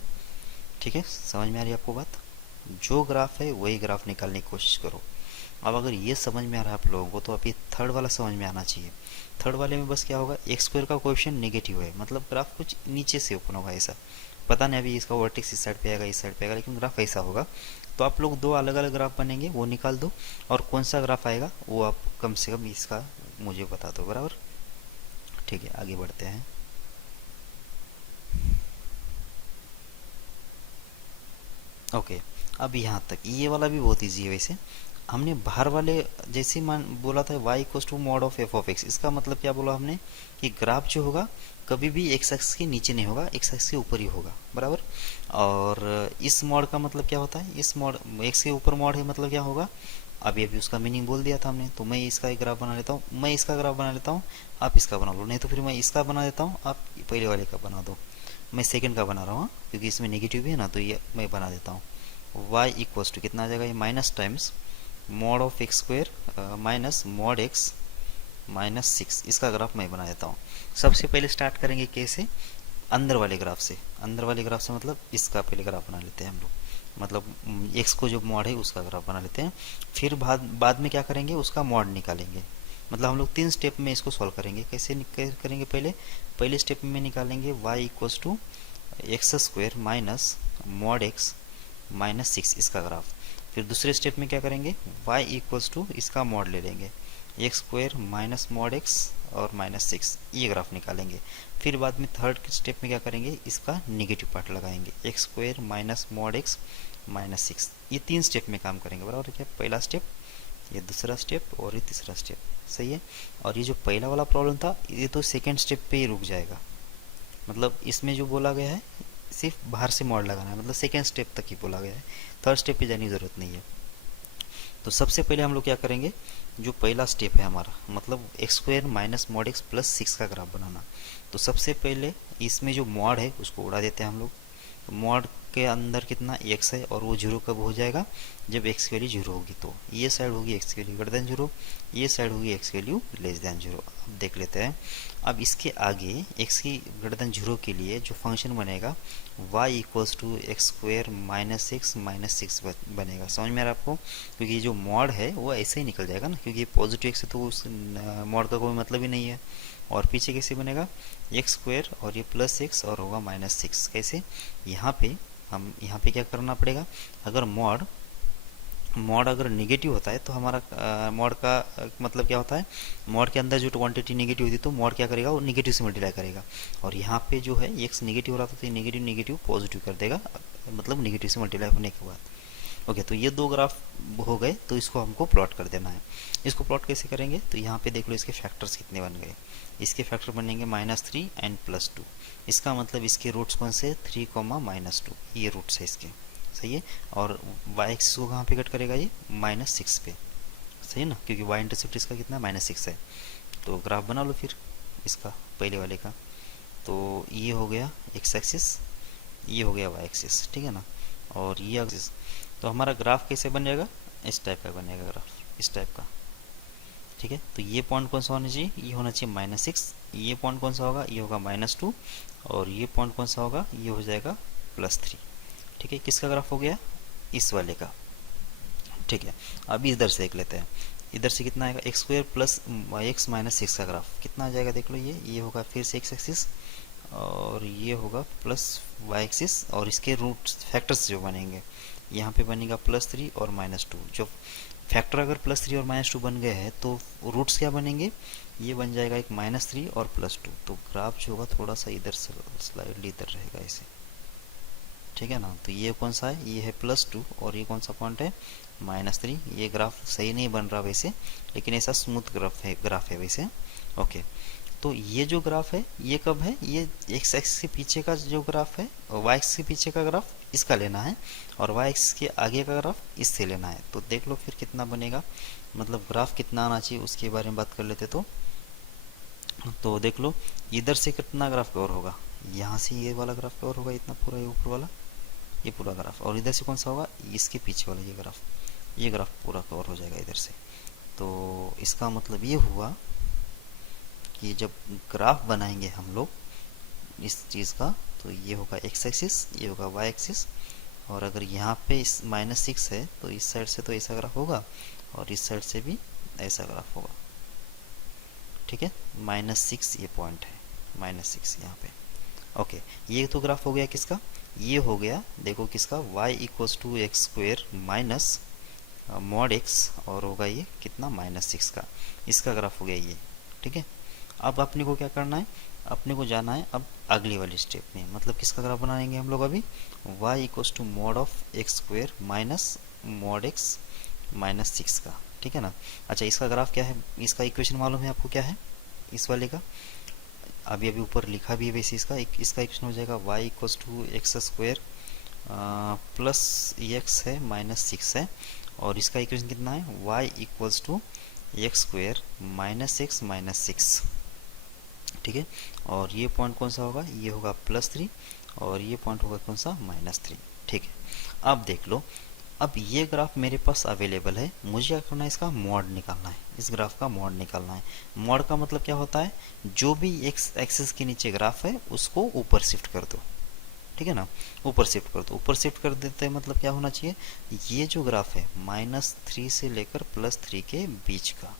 ठीक है। समझ में आ रही है आपको बात, जो ग्राफ है वही ग्राफ निकालने की कोशिश करो। अब अगर ये समझ में आ रहा है आप लोगों को, तो अब ये थर्ड वाला समझ में आना चाहिए। थर्ड वाले में बस क्या होगा, एक्स स्क्वायर का कोएफिशिएंट नेगेटिव है, मतलब ग्राफ कुछ नीचे से ओपन होगा ऐसा, पता नहीं अभी इसका वर्टेक्स इस साइड पे आएगा, इस साइड पे आएगा, लेकिन ग्राफ ऐसा होगा। तो आप लोग 2 अलग अलग ग्राफ बनेंगे, वो निकाल दो, और कौन सा ग्राफ आएगा वो आप कम से कम इसका मुझे बता दो, बराबर, ठीक है। आगे बढ़ते हैं। ओके, अब यहाँ तक ये वाला भी बहुत ईजी है वैसे। हमने बाहर वाले जैसे मान बोला था y equal to mod of f of x, इसका मतलब क्या बोला हमने कि ग्राफ जो होगा कभी भी एक्स एक्स के नीचे नहीं होगा, एक्स एक्स के ऊपर ही होगा, बराबर। और इस मॉड का मतलब क्या होता है, इस मॉड एक्स के ऊपर मॉड है मतलब क्या होगा, अभी अभी उसका मीनिंग बोल दिया था हमने। तो मैं इसका एक ग्राफ बना लेता हूँ, मैं इसका ग्राफ बना लेता हूँ, आप इसका बना लो, नहीं तो फिर मैं इसका बना देता हूँ, आप पहले वाले का बना दो। मैं सेकंड का बना रहा हूँ क्योंकि इसमें नेगेटिव भी है ना, तो ये मैं बना देता हूँ। y इक्वल्स टू कितना आ जाएगा, ये minus times mod of x square minus mod x minus 6, इसका ग्राफ मैं बना देता हूँ। सबसे पहले स्टार्ट करेंगे कैसे, अंदर वाले ग्राफ से। अंदर वाले ग्राफ से मतलब इसका पहले ग्राफ बना लेते हैं हम लोग, मतलब एक्स को जो मॉड है उसका ग्राफ बना लेते हैं। फिर बाद में क्या करेंगे, उसका मॉड निकालेंगे। मतलब हम लोग 3 स्टेप में इसको सॉल्व करेंगे। कैसे करेंगे, पहले स्टेप में निकालेंगे y equals to x square minus mod x minus 6, इसका ग्राफ। फिर दूसरे स्टेप में क्या करेंगे, y इक्वल्स टू इसका मॉड ले लेंगे, x square minus mod x और माइनस 6, ये ग्राफ निकालेंगे। फिर बाद में थर्ड स्टेप में क्या करेंगे, इसका निगेटिव पार्ट लगाएंगे, x square minus mod x minus 6। ये 3 स्टेप में काम करेंगे, बराबर। क्या, पहला स्टेप, ये दूसरा स्टेप और ये तीसरा स्टेप, सही है। और ये जो पहला वाला प्रॉब्लम था ये तो सेकेंड स्टेप पे ही रुक जाएगा। मतलब इसमें जो बोला गया है सिर्फ बाहर से मॉड लगाना है, मतलब सेकेंड स्टेप तक ही बोला गया है, थर्ड स्टेप पे जाने की ज़रूरत नहीं है। तो सबसे पहले हम लोग क्या करेंगे, जो पहला स्टेप है हमारा, मतलब x square minus mod x plus 6 का ग्राफ बनाना। तो सबसे पहले इसमें जो मॉड है उसको उड़ा देते हैं हम लोग। तो मॉड के अंदर कितना एक्स है, और वो जीरो कब हो जाएगा, जब एक्स की वैल्यू जीरो होगी। तो ये साइड होगी एक्स की वैल्यू ग्रेटर देन जीरो, ये साइड होगी एक्स की वैल्यू लेस देन जीरो। अब देख लेते हैं। अब इसके आगे एक्स की ग्रेटर देन जीरो के लिए जो फंक्शन बनेगा y equals to x square minus x minus 6 बनेगा। समझ में आ रहा है आपको, क्योंकि ये जो मॉड है वो ऐसे ही निकल जाएगा ना, क्योंकि ये पॉजिटिव एक्स है तो उस मॉड का कोई मतलब ही नहीं है। और पीछे कैसे बनेगा, एक्स स्क्वेयर और ये प्लस एक्स और होगा माइनस 6। कैसे, यहाँ पे क्या करना पड़ेगा, अगर मॉड अगर निगेटिव होता है तो हमारा मॉड का मतलब क्या होता है, मॉड के अंदर जो क्वांटिटी निगेटिव होती है तो मॉड क्या करेगा, वो निगेटिव से मल्टीप्लाई करेगा। और यहाँ पे जो है एक्स निगेटिव हो रहा था तो ये निगेटिव निगेटिव पॉजिटिव कर देगा, मतलब निगेटिव से मल्टीप्लाई होने के बाद। ओके, तो ये 2 ग्राफ हो गए, तो इसको हमको प्लॉट कर देना है। इसको प्लॉट कैसे करेंगे, तो यहाँ पे देख लो इसके फैक्टर्स कितने बन गए। इसके फैक्टर बनेंगे -3 एंड +2। इसका मतलब इसके रूट्स कौन से, 3, -2, ये रूट्स है इसके, सही है। और y एक्सिस को कहाँ पे कट करेगा, ये -6 पे, सही है ना, क्योंकि y इंटरसेप्ट इसका कितना -6 है। तो ग्राफ बना लो फिर इसका, पहले वाले का। तो ये हो गया x एक्सिस, ये हो गया y एक्सिस, ठीक है ना, और ये एक्सिस। तो हमारा ग्राफ कैसे बन जाएगा, इस टाइप का बनेगा ग्राफ, इस टाइप का, ठीक है। तो ये पॉइंट कौन सा होना चाहिए, ये होना चाहिए -6। ये पॉइंट कौन सा होगा, ये होगा -2। और ये पॉइंट कौन सा होगा, ये हो जाएगा +3, ठीक है। किसका ग्राफ हो गया, इस वाले का, ठीक है। अब इधर से देख लेते हैं, इधर से कितना आएगा, x square plus x minus 6 का ग्राफ कितना आ जाएगा, देख लो। ये होगा फिर से एक्स एक्सिस, और ये होगा प्लस वाई एक्सिस, और इसके रूट फैक्टर्स जो बनेंगे, यहाँ पे बनेगा +3 और -2। जो फैक्टर अगर +3 और -2 बन गए हैं तो रूट्स क्या बनेंगे, ये बन जाएगा एक -3 और +2। तो ग्राफ जो होगा थोड़ा सा इधर से स्लाइडली इधर रहेगा ऐसे, ठीक है ना। तो ये कौन सा है, ये है +2, और ये कौन सा पॉइंट है, -3। ये ग्राफ सही नहीं बन रहा वैसे, लेकिन ऐसा स्मूथ ग्राफ है वैसे, ओके। तो ये जो ग्राफ है ये कब है, ये एक्स एक्सिस के पीछे का जो ग्राफ है, वाई एक्सिस के पीछे का ग्राफ इसका लेना है, और वाई एक्सिस के आगे का ग्राफ इससे लेना है। तो देख लो फिर कितना बनेगा, मतलब ग्राफ कितना आना चाहिए उसके बारे में बात कर लेते। तो देख लो इधर से कितना ग्राफ कवर होगा, यहाँ से ये वाला ग्राफ कवर होगा, इतना पूरा, ये ऊपर वाला ये पूरा ग्राफ। और इधर से कौन सा होगा, इसके पीछे वाला ये ग्राफ पूरा कवर हो जाएगा इधर से। तो इसका मतलब ये हुआ कि जब ग्राफ बनाएंगे हम लोग इस चीज़ का, तो ये होगा एक्स एक्सिस, ये होगा वाई एक्सिस, और अगर यहाँ पे इस -6 है तो इस साइड से तो ऐसा ग्राफ होगा, और इस साइड से भी ऐसा ग्राफ होगा, ठीक है। -6 ये पॉइंट है, -6 यहाँ पे, ओके। ये तो ग्राफ हो गया किसका, ये हो गया देखो किसका, y equals to x square minus mod x, और होगा ये कितना -6 का, इसका ग्राफ हो गया ये, ठीक है। अब अपने को क्या करना है, अपने को जाना है अब अगली वाली स्टेप में, मतलब किसका ग्राफ बनाएंगे हम लोग अभी, y equals to mod of x square minus mod x -6 का, ठीक है ना। अच्छा, इसका ग्राफ क्या है, इसका इक्वेशन मालूम है आपको क्या है इस वाले का? अभी अभी ऊपर लिखा भी है वैसे इसका इक्वेशन हो जाएगा y equals to x square plus x है -6 है, और इसका इक्वेशन कितना है y equals to x square -6, ठीक है। और ये पॉइंट कौन सा होगा, ये होगा +3, और ये पॉइंट होगा कौन सा -3, ठीक है। अब देख लो, अब ये ग्राफ मेरे पास अवेलेबल है, मुझे क्या करना है, इसका मॉड निकालना है, इस ग्राफ का मॉड निकालना है। मॉड का मतलब क्या होता है, जो भी एक्स एक्सिस के नीचे ग्राफ है उसको ऊपर शिफ्ट कर दो, ठीक है ना, ऊपर शिफ्ट कर दो। ऊपर शिफ्ट कर देते हैं मतलब क्या होना चाहिए, ये जो ग्राफ है -3 से लेकर +3 के बीच का,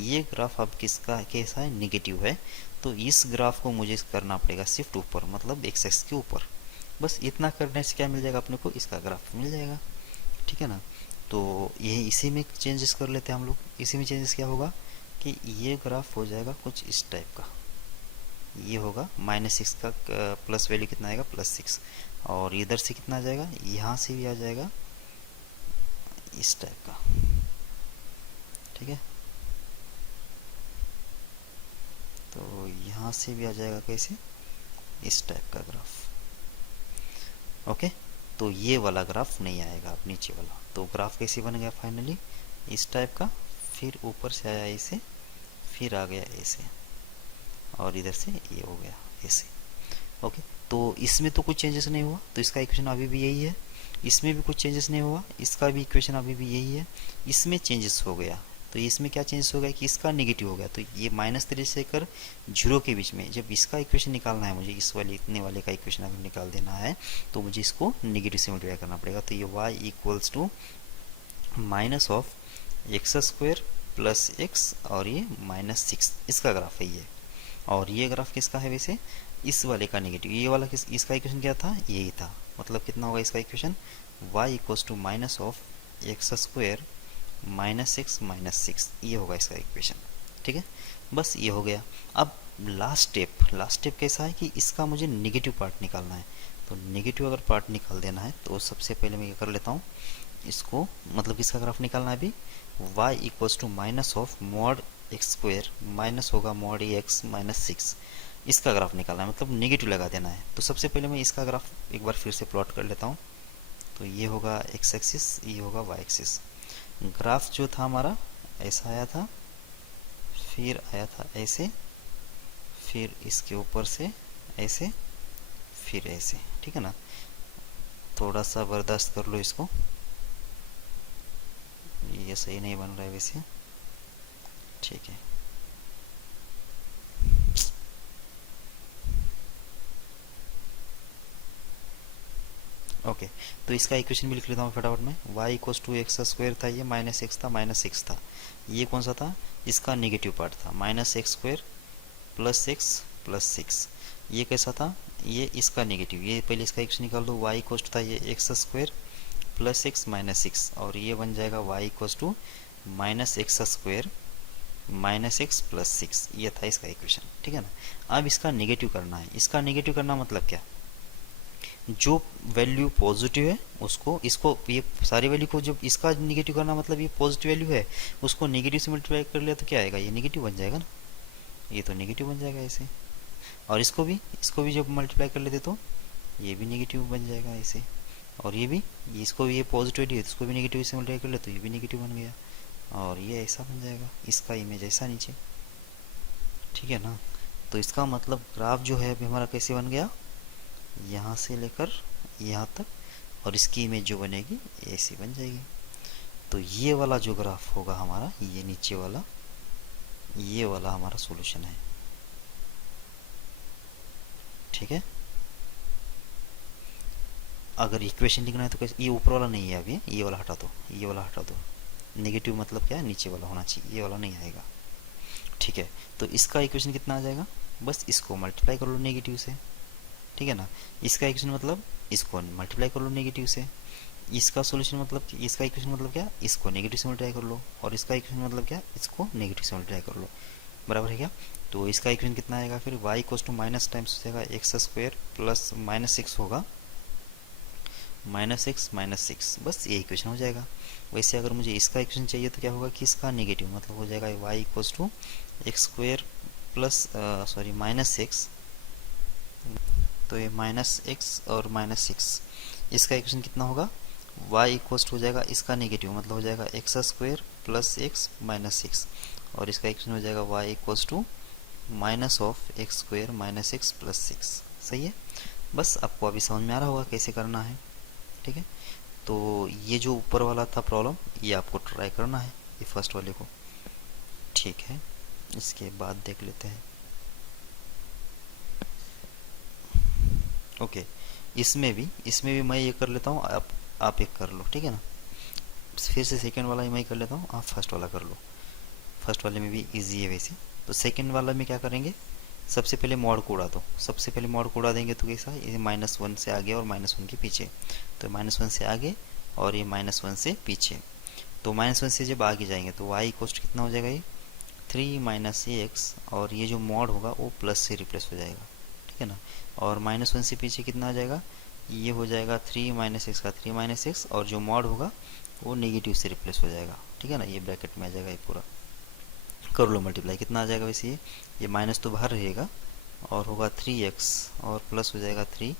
ये ग्राफ अब किसका कैसा है, निगेटिव है। तो इस ग्राफ को मुझे करना पड़ेगा शिफ्ट ऊपर, मतलब एक्स एक्स के ऊपर। बस इतना करने से क्या मिल जाएगा अपने को, इसका ग्राफ मिल जाएगा, ठीक है ना। तो ये इसी में चेंजेस कर लेते हैं हम लोग। इसी में चेंजेस क्या होगा कि ये ग्राफ हो जाएगा कुछ इस टाइप का, ये होगा -6 का प्लस वैल्यू कितना आएगा, +6, और इधर से कितना आ जाएगा, यहाँ से भी आ जाएगा इस टाइप का, ठीक है। तो यहाँ से भी आ जाएगा कैसे, इस टाइप का ग्राफ, ओके। तो ये वाला ग्राफ नहीं आएगा अब नीचे वाला। तो ग्राफ कैसे बन गया फाइनली, इस टाइप का, फिर ऊपर से आया ऐसे, फिर आ गया ऐसे, और इधर से ये हो गया ऐसे, ओके। तो इसमें तो कुछ चेंजेस नहीं हुआ, तो इसका इक्वेशन अभी भी यही है। इसमें भी कुछ चेंजेस नहीं हुआ, इसका भी इक्वेशन अभी भी यही है। इसमें चेंजेस हो गया, तो इसमें क्या चेंजेस हो गया कि इसका नेगेटिव हो गया। तो ये -3 से लेकर 0 के बीच में जब इसका इक्वेशन निकालना है मुझे, इस वाले इतने वाले का इक्वेशन अगर निकाल देना है, तो मुझे इसको नेगेटिव से मल्टीप्लाई करना पड़ेगा। तो ये y equals to -(x² + x), और ये -6, इसका ग्राफ है ये। और ये ग्राफ किसका है वैसे, इस वाले का नेगेटिव। ये वाला इसका इक्वेशन क्या था, यही था। मतलब कितना होगा इसका equation, y equals to -(x²) -6, ये होगा इसका इक्वेशन, ठीक है। बस ये हो गया। अब लास्ट स्टेप कैसा है कि इसका मुझे नेगेटिव पार्ट निकालना है। तो नेगेटिव अगर पार्ट निकाल देना है तो सबसे पहले मैं क्या कर लेता हूँ, इसको मतलब किसका ग्राफ निकालना है अभी, y equals to ((mod(x²) minus होगा ((mod(x) -6), इसका ग्राफ निकालना है, मतलब नेगेटिव लगा देना है। तो सबसे पहले मैं इसका ग्राफ एक बार फिर से प्लॉट कर लेता हूँ। तो ये होगा x एक्सिस, ये होगा y एक्सिस। ग्राफ जो था हमारा ऐसा आया था, फिर आया था ऐसे, फिर इसके ऊपर से ऐसे, फिर ऐसे, ठीक है ना। थोड़ा सा बर्दाश्त कर लो इसको, ये सही नहीं बन रहा है वैसे, ठीक है। ओके, तो इसका इक्वेशन भी लिख लेता हूँ फटाफट में। y इक्वल्स टू (x²) था, ये -x था, -6 था। ये कौन सा था, इसका नेगेटिव पार्ट था, ((x²) + x + 6). ये कैसा था, ये इसका नेगेटिव। ये पहले इसका इक्वेशन निकाल दो, y इक्वल्स टू था ये (x² + x -6), और ये बन जाएगा y equals to ((x²) -x + 6). ये था इसका इक्वेशन, ठीक है ना। अब इसका नेगेटिव करना है। इसका नेगेटिव करना मतलब क्या, जो वैल्यू पॉजिटिव है उसको, इसको, ये सारी वैल्यू को जब इसका नेगेटिव करना मतलब ये पॉजिटिव वैल्यू है, उसको नेगेटिव से मल्टीप्लाई कर लिया तो क्या आएगा, ये नेगेटिव बन जाएगा ना, ये तो नेगेटिव बन जाएगा ऐसे। और इसको भी जब मल्टीप्लाई कर लेते तो ये भी नेगेटिव बन जाएगा ऐसे। और ये भी, इसको भी ये पॉजिटिव वैल्यू है, इसको भी नेगेटिव से मल्टीप्लाई कर ले तो ये भी नेगेटिव बन गया, और ये ऐसा बन जाएगा, इसका इमेज ऐसा नीचे, ठीक है ना। तो इसका मतलब ग्राफ जो है अभी हमारा कैसे बन गया, यहाँ से लेकर यहाँ तक, और इसकी इमेज जो बनेगी ऐसी बन जाएगी। तो ये वाला जो ग्राफ होगा हमारा, ये नीचे वाला, ये वाला हमारा सॉल्यूशन है, ठीक है। अगर इक्वेशन लिखना है तो कैसे, ये ऊपर वाला नहीं है अभी, ये वाला हटा दो, ये वाला हटा दो। नेगेटिव मतलब क्या है, नीचे वाला होना चाहिए, ये वाला नहीं आएगा, ठीक है। तो इसका इक्वेशन कितना आ जाएगा, बस इसको मल्टीप्लाई कर लो नेगेटिव से, ठीक है ना। इसका इक्वेशन मतलब इसको मल्टीप्लाई कर लो नेगेटिव से। इसका सॉल्यूशन मतलब, इसका इक्वेशन मतलब क्या, इसको नेगेटिव से मल्टीप्लाई कर लो, और इसका इक्वेशन मतलब क्या, इसको नेगेटिव से मल्टीप्लाई कर लो, बराबर है क्या। तो इसका इक्वेशन कितना आएगा फिर, y equals to minus times हो जाएगा (x² + -6) होगा, -x -6, बस ये इक्वेशन हो जाएगा। वैसे अगर मुझे इसका इक्वेशन चाहिए तो क्या होगा कि इसका नेगेटिव, मतलब हो जाएगा y equals to x square plus sorry minus x, तो ये माइनस एक्स और माइनस सिक्स, इसका इक्वेशन कितना होगा, y इक्वल्स टू हो जाएगा इसका नेगेटिव, मतलब हो जाएगा x square plus x minus six, और इसका इक्वेशन हो जाएगा y equals to minus of x square minus x plus six. सही है, बस आपको अभी समझ में आ रहा होगा कैसे करना है। ठीक है, तो ये जो ऊपर वाला था प्रॉब्लम, ये आपको ट्राई करना है, ये फर्स्ट वाले को। ठीक है, इसके बाद देख लेते हैं। ओके, इसमें भी मैं ये कर लेता हूँ, आप एक कर लो, ठीक है ना। फिर से सेकंड वाला ही मैं कर लेता हूँ, आप फर्स्ट वाला कर लो। फर्स्ट वाले में भी इजी है वैसे। तो सेकंड वाला में क्या करेंगे, सबसे पहले मॉड को उड़ा दो। सबसे पहले मॉड को उड़ा देंगे तो कैसा, ये -1 से आगे और -1 के पीछे, तो -1 से आगे और ये -1 से पीछे। तो -1 से जब आगे जाएंगे तो y कोस्ट कितना हो जाएगा, ये 3 माइनस एक्स, और ये जो मॉड होगा वो प्लस से रिप्लेस हो जाएगा, ठीक है ना। और -1 से पीछे कितना आ जाएगा, ये हो जाएगा 3 माइनस एक्स का 3 माइनस एक्स, और जो मॉड होगा वो नेगेटिव से रिप्लेस हो जाएगा, ठीक है ना। ये ब्रैकेट में आ जाएगा, ये पूरा कर लो मल्टीप्लाई, कितना आ जाएगा वैसे, ये माइनस तो बाहर रहेगा, और होगा 3x, और प्लस हो जाएगा 3,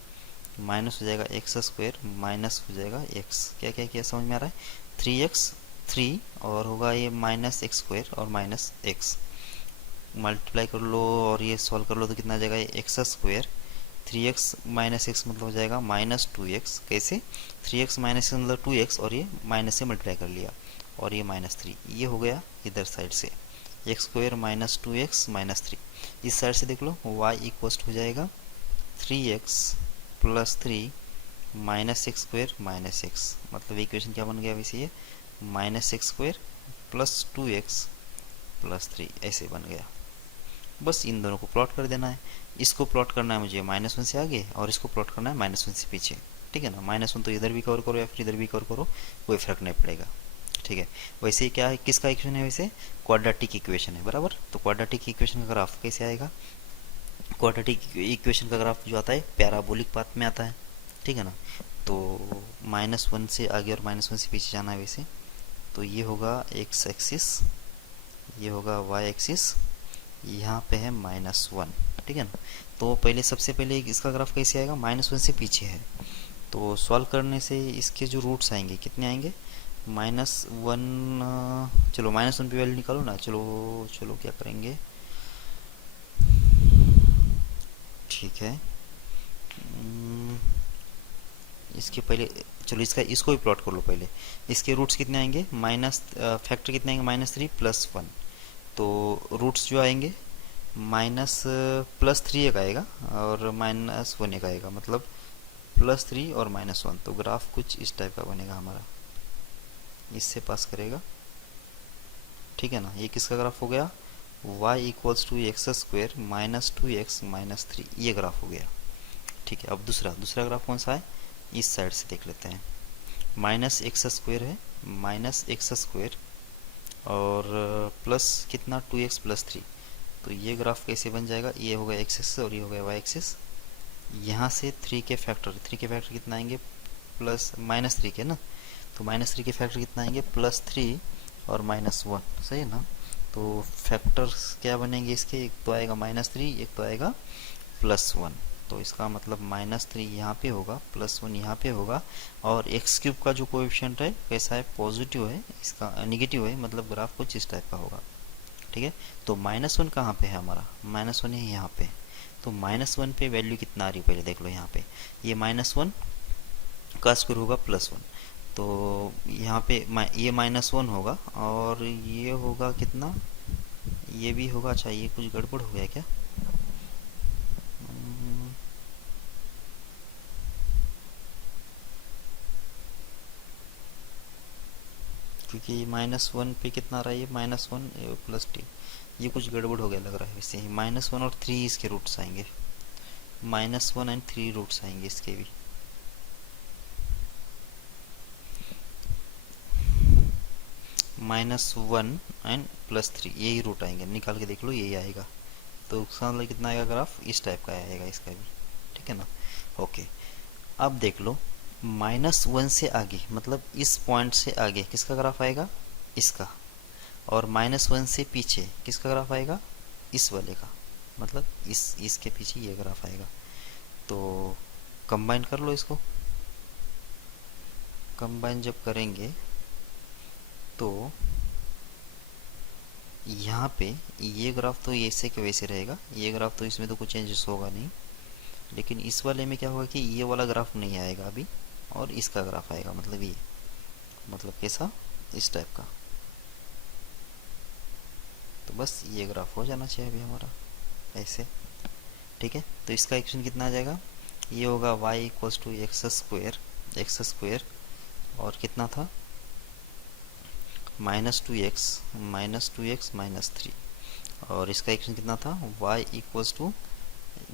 माइनस हो जाएगा एक्स स्क्वायर, माइनस हो जाएगा x, क्या क्या क्या समझ में आ रहा है, 3x 3, और होगा ये माइनस एक्स स्क्वायर और माइनस एक्स, मल्टीप्लाई कर लो और ये सॉल्व कर लो तो कितना आ जाएगा, x square 3x minus x मतलब हो जाएगा -2x। कैसे, 3x माइनस मतलब 2x, और ये माइनस से मल्टीप्लाई कर लिया, और ये -3, ये हो गया इधर साइड से x square minus 2x minus 3। इस साइड से देख लो y इक्वल्स हो जाएगा 3x plus 3 minus x square minus x, मतलब इक्वेशन क्या बन गया वैसे, ये minus x square plus 2x plus 3 ऐसे बन गया। बस इन दोनों को प्लॉट कर देना है। इसको प्लॉट करना है मुझे -1 से आगे, और इसको प्लॉट करना है -1 से पीछे, ठीक है ना। -1 तो इधर भी कवर करो या फिर इधर भी कवर करो, कोई फर्क नहीं पड़ेगा, ठीक है। वैसे क्या है, किसका इक्वेशन है वैसे, क्वाड्रेटिक इक्वेशन है, बराबर। तो क्वाड्रेटिक इक्वेशन का ग्राफ कैसे आएगा, क्वाड्रेटिक इक्वेशन का ग्राफ जो आता है पैराबोलिक पाथ में आता है, ठीक है ना। तो -1 से आगे और -1 से पीछे जाना है वैसे, तो ये होगा x एक्सिस, ये होगा y एक्सिस, यहाँ पे है -1, ठीक है ना। तो पहले सबसे पहले इसका ग्राफ कैसे आएगा, -1 से पीछे है, तो सॉल्व करने से इसके जो रूट्स आएंगे कितने आएंगे, -1, चलो -1 पे वैल्यू निकालो ना, चलो चलो क्या करेंगे, ठीक है। इसके पहले चलो इसको भी प्लॉट कर लो पहले। इसके रूट्स कितने आएंगे, फैक्टर कितने आएंगे, -3 प्लस 1, तो रूट्स जो आएंगे +3 एक आएगा और -1 एक आएगा, मतलब +3 और -1, तो ग्राफ कुछ इस टाइप का बनेगा हमारा, इससे पास करेगा, ठीक है ना। ये किसका ग्राफ हो गया, y equals to x square minus 2x minus 3, ये ग्राफ हो गया, ठीक है। अब दूसरा ग्राफ कौन सा है, इस साइड से देख लेते हैं। -x स्क्वेयर है, -x स्क्वेयर और प्लस कितना 2x प्लस 3, तो ये ग्राफ कैसे बन जाएगा, ये हो गया x एक्सिस और ये हो गया y एक्सिस। यहाँ से 3 के फैक्टर कितना आएंगे, प्लस -3 के ना, तो -3 के फैक्टर कितना आएंगे, +3 और -1, सही है ना। तो फैक्टर्स क्या बनेंगे इसके, एक तो आएगा -3, एक तो आएगा +1, तो इसका मतलब -3 यहाँ पे होगा, +1 यहाँ पे होगा, और x³ का जो कोएफिशिएंट है कैसा है, पॉजिटिव है, इसका नेगेटिव है, मतलब ग्राफ कुछ इस टाइप का होगा, ठीक है। तो -1 कहाँ पे है हमारा, -1 है यहाँ पे, तो -1 पे वैल्यू कितना आ रही है पहले देख लो, यहाँ पे ये -1 का स्क्वायर होगा +1, तो यहाँ पे ये -1 होगा, और ये होगा कितना, ये भी होगा, अच्छा ये कुछ गड़बड़ हो गया क्या, क्योंकि -1 पे कितना आ रहा है, ये -1 प्लस t, ये कुछ गड़बड़ हो गया लग रहा है वैसे ही। -1 और 3 इसके रूट्स आएंगे, -1 एंड 3 रूट्स आएंगे इसके भी, -1 एंड +3 यही रूट आएंगे, निकाल के देख लो यही आएगा, तो उसका मतलब कितना आएगा ग्राफ, इस टाइप का आएगा इसका भी, ठीक है ना। ओके, अब देख लो -1 से आगे मतलब इस पॉइंट से आगे किसका ग्राफ आएगा, इसका, और -1 से पीछे किसका ग्राफ आएगा, इस वाले का, मतलब इसके पीछे ये ग्राफ आएगा। तो कंबाइन कर लो इसको। कंबाइन जब करेंगे तो यहाँ पे ये ग्राफ तो ऐसे के वैसे रहेगा, ये ग्राफ तो इसमें तो कुछ चेंजेस होगा नहीं, लेकिन इस वाले में क्या होगा कि ये वाला ग्राफ नहीं आएगा अभी, और इसका ग्राफ आएगा, मतलब ये, मतलब कैसा, इस टाइप का। तो बस ये ग्राफ हो जाना चाहिए अभी हमारा ऐसे, ठीक है। तो इसका इक्वेशन कितना आ जाएगा, ये होगा y equals to x square और कितना था -2x -3, और इसका इक्वेशन कितना था y equals to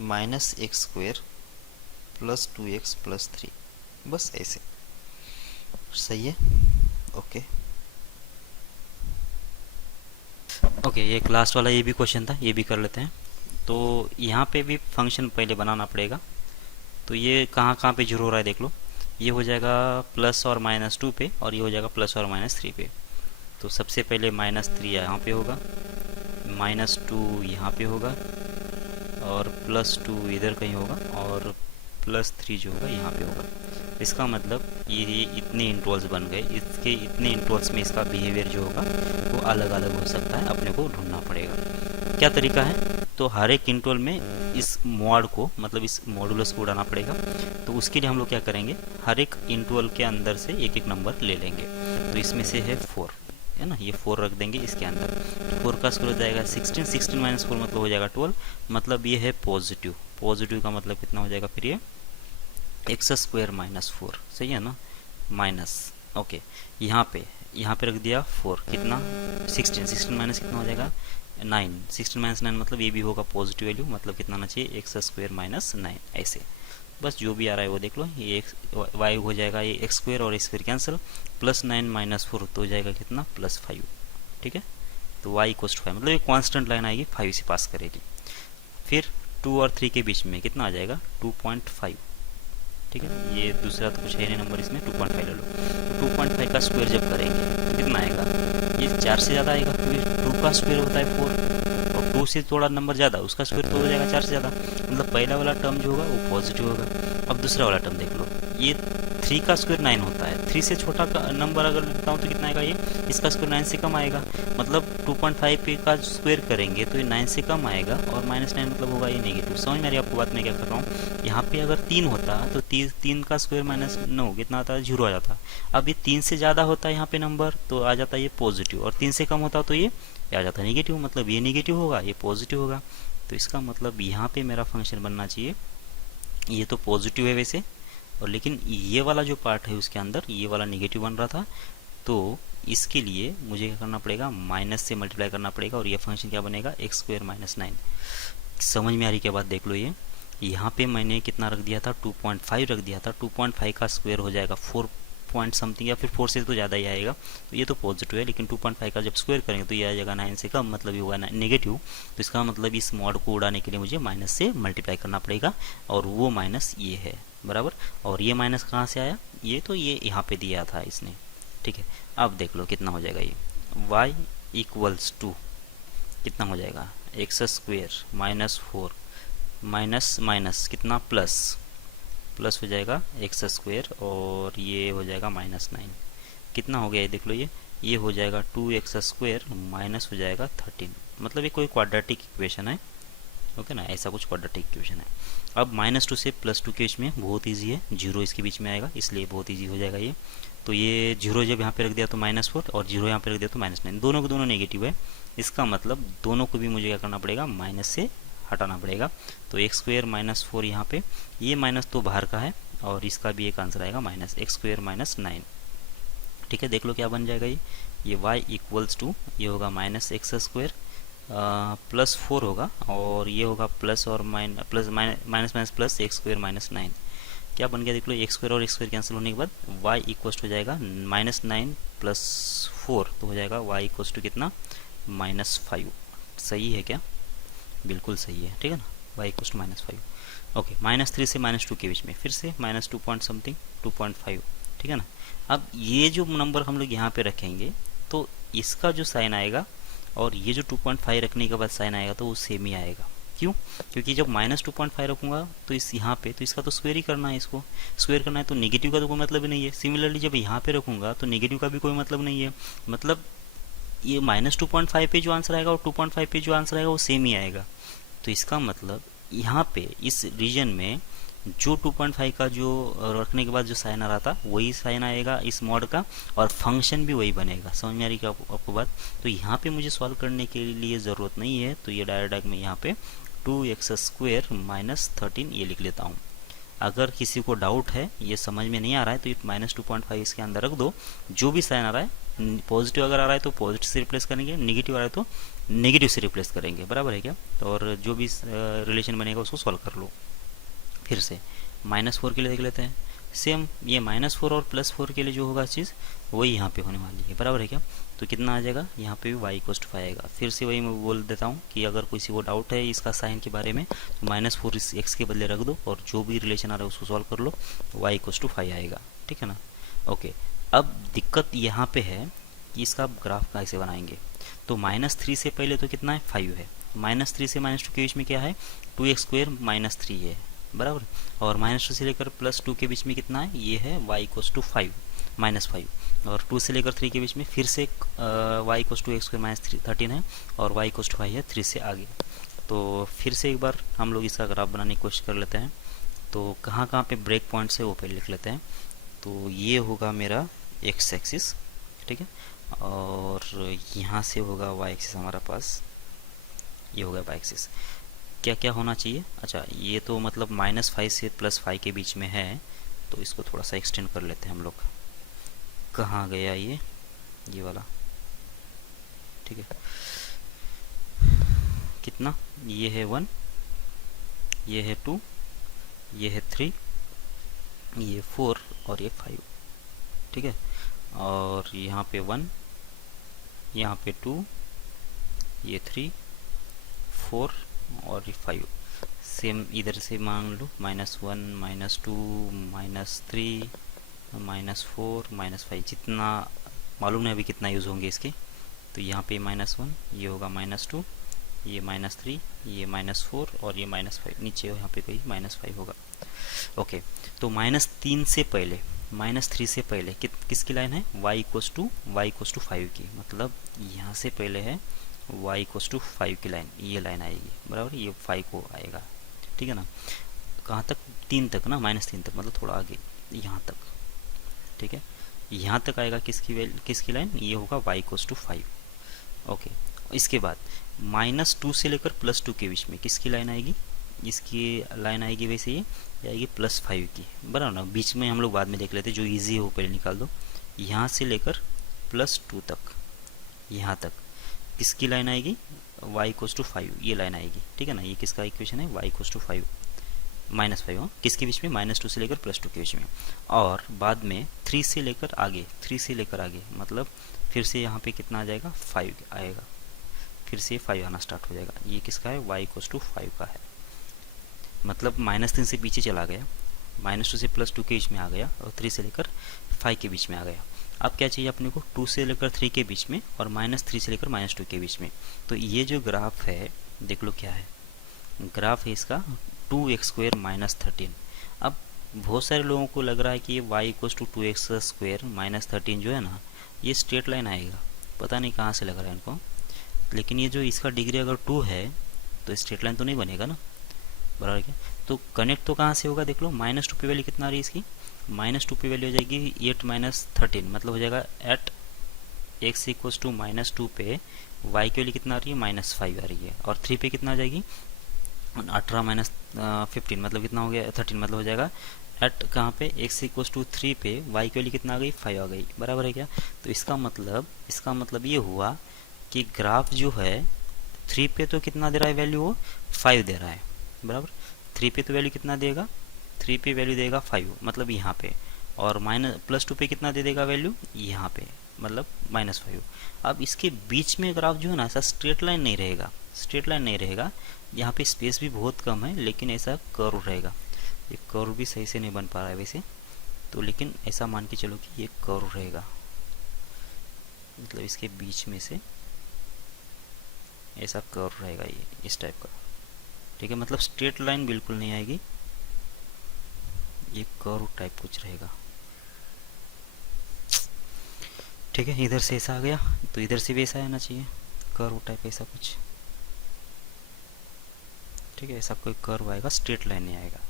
-x square plus 2x plus 3, बस ऐसे। सही है, ओके ओके। ये लास्ट वाला ये भी क्वेश्चन था, ये भी कर लेते हैं। तो यहाँ पे भी फंक्शन पहले बनाना पड़ेगा। तो ये कहाँ कहाँ पे जीरो हो रहा है देख लो, ये हो जाएगा प्लस और -2 पे, और ये हो जाएगा प्लस और -3 पे। तो सबसे पहले -3 यहाँ पे होगा, -2 यहाँ पे होगा, और +2 इधर कहीं होगा, और +3 जो होगा यहाँ पे होगा। इसका मतलब ये इतने इंटरवल्स बन गए, इसके इतने इंटरवल्स में इसका बिहेवियर जो होगा वो अलग अलग हो सकता है, अपने को ढूंढना पड़ेगा। क्या तरीका है, तो हर एक इंटरवल में इस मॉड को, मतलब इस मॉडुलस को उड़ाना पड़ेगा। तो उसके लिए हम लोग क्या करेंगे, हर एक इंटरवल के अंदर से एक एक नंबर ले लेंगे। तो इसमें से है 4, है ना, ये 4 रख देंगे इसके अंदर। 4 का स्क्वायर हो जाएगा 16, 16 - 4 मतलब हो जाएगा 12, मतलब ये है पॉजिटिव। पॉजिटिव का मतलब कितना हो जाएगा फिर ये x स्क्वायर -4, सही है ना, माइनस, ओके। यहाँ पे रख दिया 4, कितना 16, 16 माइनस कितना हो जाएगा 9, 16 - 9 मतलब ये भी होगा पॉजिटिव वैल्यू, मतलब कितना आना चाहिए x स्क्वायर -9, ऐसे। बस जो भी आ रहा है वो देख लो, ये y हो जाएगा ये x स्क्वायर और स्क्वायर कैंसिल, +9 - 4 तो हो जाएगा कितना +5, ठीक है। तो y इक्वल्स टू 5, मतलब ये कांस्टेंट लाइन आएगी, 5 से पास करेगी। फिर 2 और 3 के बीच में कितना आ जाएगा 2.5, ठीक है। ये दूसरा तो कुछ है नहीं नंबर, इसमें 2.5 ले लो। तो 2.5 का स्क्वायर जब करेंगे तो कितना आएगा, ये 4 से ज़्यादा आएगा, क्योंकि 2 का स्क्वायर होता है 4, और 2 से थोड़ा नंबर ज़्यादा, उसका स्क्वायर तो हो जाएगा 4 से ज़्यादा, मतलब पहला वाला टर्म जो होगा वो पॉजिटिव होगा। अब दूसरा वाला टर्म देख लो, ये 3 का स्क्वायर 9 होता है, 3 से छोटा नंबर अगर लिखता हूँ तो कितना आएगा, ये इसका स्क्वायर 9 से कम आएगा, मतलब 2.5 पे का स्क्वायर करेंगे तो ये 9 से कम आएगा, और -9 मतलब होगा ये नेगेटिव। समझ में आ रही है आपको बात, मैं क्या कर रहा हूँ। यहाँ पे अगर 3 होता तो 3 का स्क्वायर -9 कितना आता है 0 आ जाता। अब ये 3 से ज़्यादा होता है यहाँ पे नंबर तो आ जाता है ये पॉजिटिव, और 3 से कम होता तो ये आ जाता है नेगेटिव, मतलब ये नेगेटिव होगा ये पॉजिटिव होगा। तो इसका मतलब यहाँ पे मेरा फंक्शन बनना चाहिए, ये तो पॉजिटिव है वैसे, और लेकिन ये वाला जो पार्ट है उसके अंदर ये वाला नेगेटिव बन रहा था, तो इसके लिए मुझे क्या करना पड़ेगा, माइनस से मल्टीप्लाई करना पड़ेगा, और ये फंक्शन क्या बनेगा x स्क्वायर -9। समझ में आ रही क्या बात, देख लो। ये यहाँ पे मैंने कितना रख दिया था 2.5 रख दिया था, 2.5 का स्क्वायर हो जाएगा 4 पॉइंट समथिंग, या फिर 4 से तो ज़्यादा ही आएगा, तो ये तो पॉजिटिव है, लेकिन 2.5 का जब स्क्वायर करेंगे तो ये आ जाएगा 9 से कम, मतलब ये होगा नेगेटिव। तो इसका मतलब इस मॉड को उड़ाने के लिए मुझे माइनस से मल्टीप्लाई करना पड़ेगा, और वो माइनस ये है, बराबर। और ये माइनस कहाँ से आया, ये तो ये यहाँ पे दिया था इसने, ठीक है। अब देख लो कितना हो जाएगा, ये y इक्वल्स टू कितना हो जाएगा x स्क्वेयर -4 माइनस माइनस कितना प्लस हो जाएगा x स्क्वेयर, और ये हो जाएगा -9, कितना हो गया ये देख लो, ये हो जाएगा 2x स्क्वेयर माइनस हो जाएगा 13, मतलब ये कोई क्वाड्रेटिक इक्वेशन है, ओके ना, ऐसा कुछ क्वाड्रेटिक इक्वेशन है। अब -2 से +2 के बीच में बहुत इजी है, 0 इसके बीच में आएगा, इसलिए बहुत इजी हो जाएगा ये। तो ये 0 जब यहाँ पे रख दिया तो -4, और 0 यहाँ पे रख दिया तो -9, दोनों के दोनों नेगेटिव है। इसका मतलब दोनों को भी मुझे क्या करना पड़ेगा, माइनस से हटाना पड़ेगा। तो x स्क्वेयर -4 यहाँ पे, ये माइनस तो बाहर का है, और इसका भी एक आंसर आएगा -x स्क्वेयर -9, ठीक है। देख लो क्या बन जाएगा, ये y इक्वल्स टू ये होगा -x स्क्वेयर +4 होगा, और ये होगा प्लस और माइनस प्लस x स्क्वेयर -9, क्या बन गया देख लो, x स्क्वेयर और x स्क्वेयर कैंसिल होने के बाद y इक्वल्स हो जाएगा -9 + 4, तो हो जाएगा y इक्वल्स टू कितना -5। सही है क्या, बिल्कुल सही है, ठीक है ना, y इक्वल्स टू -5। ओके, -3 से -2 के बीच में, फिर से -2 पॉइंट समथिंग, 2.5, ठीक है ना। अब ये जो नंबर हम लोग यहाँ पे रखेंगे तो इसका जो साइन आएगा और ये जो 2.5 रखने के बाद साइन आएगा तो वो सेम ही आएगा। क्यों? क्योंकि जब -2.5 रखूँगा तो इस यहाँ पे तो इसका तो स्क्वायर ही करना है, इसको स्क्वायर करना है, तो नेगेटिव का तो कोई मतलब ही नहीं है। सिमिलरली जब यहाँ पे रखूँगा तो नेगेटिव का भी कोई मतलब नहीं है। मतलब ये -2.5 पे जो आंसर आएगा और 2.5 पे जो आंसर आएगा वो सेम ही आएगा। तो इसका मतलब यहाँ पे इस रीजन में जो 2.5 का जो रखने के बाद जो साइन आ रहा था वही साइन आएगा इस मॉड का, और फंक्शन भी वही बनेगा। समझ में आ रही है आपको बात? तो यहाँ पे मुझे सॉल्व करने के लिए ज़रूरत नहीं है, तो ये डायरेक्ट मैं यहाँ पे 2x² -13 ये लिख लेता हूँ। अगर किसी को डाउट है, ये समझ में नहीं आ रहा है, तो ये -2.5 इसके अंदर रख दो। जो भी साइन आ रहा है, पॉजिटिव अगर आ रहा है तो पॉजिटिव से रिप्लेस करेंगे, नेगेटिव आ रहा है तो नेगेटिव से रिप्लेस करेंगे, बराबर है क्या? और जो भी रिलेशन बनेगा उसको सॉल्व कर लो। फिर से -4 के लिए देख लेते हैं। सेम ये -4 और +4 के लिए जो होगा चीज़ वही यहाँ पे होने वाली है, बराबर है क्या? तो कितना आ जाएगा यहाँ पे भी y=5 आएगा। फिर से वही मैं बोल देता हूँ कि अगर किसी को डाउट है इसका साइन के बारे में तो -4 इस x के बदले रख दो और जो भी रिलेशन आ रहा है उसको सॉल्व कर लो, y=5 आएगा, ठीक है ना। ओके, अब दिक्कत यहाँ पे है कि इसका ग्राफ कैसे बनाएंगे। तो -3 से पहले तो कितना है, 5 है। -3 से -2 के बीच में क्या है, 2x² -3 है, बराबर। और -2 से लेकर +2 के बीच में कितना है, ये है y=5 -5। और 2 से लेकर 3 के बीच में फिर से y=x² -13 है और y=5 है 3 से आगे। तो फिर से एक बार हम लोग इसका ग्राफ बनाने की कोशिश कर लेते हैं। तो कहाँ कहाँ पे ब्रेक पॉइंट्स है वो पहले लिख लेते हैं। तो ये होगा मेरा x एक्सिस, ठीक है, और यहाँ से होगा y एक्सिस हमारा पास, ये होगा y एक्सिस। क्या क्या होना चाहिए, अच्छा ये तो मतलब -5 से +5 के बीच में है, तो इसको थोड़ा सा एक्सटेंड कर लेते हैं हम लोग। कहाँ गया ये वाला, ठीक है, कितना, ये है 1, ये है 2, ये है 3, ये 4 और ये 5, ठीक है। और यहाँ पे 1, यहाँ पे 2, ये 3, 4 और ये 5। सेम इधर से मान लो -1 -2 -3 -4 -5, जितना मालूम नहीं अभी कितना यूज़ होंगे इसके। तो यहाँ पे -1, ये होगा -2, ये -3, ये -4 और ये -5, नीचे यहाँ पे कोई -5 होगा। ओके, तो -3 से पहले, -3 से पहले किसकी लाइन है, y=5 की, मतलब यहाँ से पहले है y=5 की लाइन, ये लाइन आएगी, बराबर, ये 5 को आएगा, ठीक है ना। कहाँ तक, 3 तक ना, -3 तक, मतलब थोड़ा आगे यहाँ तक, ठीक है। यहाँ तक आएगा किसकी लाइन, ये होगा y=5। ओके, इसके बाद -2 से लेकर +2 के बीच में किसकी लाइन आएगी, इसकी लाइन आएगी वैसे ये आएगी +5 की, बराबर ना। बीच में हम लोग बाद में देख लेते, जो इजी है वो पहले निकाल दो। यहाँ से लेकर +2 तक, यहाँ तक किसकी लाइन आएगी, y=5, ये लाइन आएगी, ठीक है ना। ये किसका इक्वेशन है, y=5 -5, हाँ, किसके बीच में, -2 से लेकर +2 के बीच में। और बाद में 3 से लेकर आगे, 3 से लेकर आगे मतलब फिर से यहाँ पे कितना आ जाएगा, 5 आएगा, फिर से 5 आना स्टार्ट हो जाएगा। ये किसका है, y=5 का है, मतलब -3 से पीछे चला गया, -2 से +2 के बीच में आ गया और 3 से लेकर 5 के बीच में आ गया। अब क्या चाहिए अपने को, 2 से लेकर 3 के बीच में और -3 से लेकर -2 के बीच में। तो ये जो ग्राफ है देख लो क्या है, ग्राफ है इसका 2x² -13। अब बहुत सारे लोगों को लग रहा है कि ये y=2x² -13 जो है ना, ये स्ट्रेट लाइन आएगा, पता नहीं कहाँ से लग रहा है इनको। लेकिन ये जो इसका डिग्री अगर 2 है तो स्ट्रेट लाइन तो नहीं बनेगा ना, बराबर क्या। तो कनेक्ट तो कहाँ से होगा, देख लो, -2 पे वैल्यू कितना आ रही है इसकी, -2 पे वैल्यू हो जाएगी 8 -13, मतलब हो जाएगा एट x = -2 पे y की वैल्यू कितना आ रही है, -5 आ रही है, और 3 पे कितना आ जाएगी, 18 -15, मतलब कितना हो गया, 13, मतलब हो जाएगा एट कहाँ पे, x = 3 पे y की वैल्यू कितना आ गई, 5 आ गई, बराबर है क्या। तो इसका मतलब ये हुआ कि ग्राफ जो है 3 पे तो कितना दे रहा है वैल्यू, वो 5 दे रहा है, बराबर। 3 पे तो वैल्यू कितना देगा, 3 पे वैल्यू देगा 5, मतलब यहाँ पे, और +2 पे कितना दे देगा वैल्यू, यहाँ पे, मतलब -5। अब इसके बीच में ग्राफ जो है ना, ऐसा स्ट्रेट लाइन नहीं रहेगा, स्ट्रेट लाइन नहीं रहेगा, यहाँ पे स्पेस भी बहुत कम है, लेकिन ऐसा कर्व रहेगा। ये कर्व भी सही से नहीं बन पा रहा है वैसे तो, लेकिन ऐसा मान के चलो कि ये कर्व रहेगा, मतलब इसके बीच में से ऐसा कर्व रहेगा, ये इस टाइप का। ठीक है, मतलब स्ट्रेट लाइन बिल्कुल नहीं आएगी, ये कर्व टाइप कुछ रहेगा। ठीक है, इधर से ऐसा आ गया तो इधर से भी ऐसा आना चाहिए, कर्व टाइप ऐसा कुछ। ठीक है, ऐसा कोई कर्व आएगा, स्ट्रेट लाइन नहीं आएगा,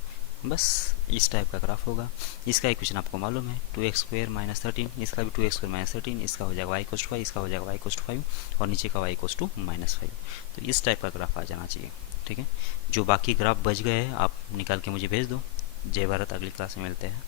बस इस टाइप का ग्राफ होगा। इसका इक्वेशन आपको मालूम है, 2x² - 13, इसका भी 2x² - 13, इसका हो जाएगा y = 5, इसका हो जाएगा y = 5 और नीचे का y = -5। तो इस टाइप का ग्राफ आ जाना चाहिए। ठीक है, जो बाकी ग्राफ बच गए हैं आप निकाल के मुझे भेज दो। जय भारत, अगली क्लास में मिलते हैं।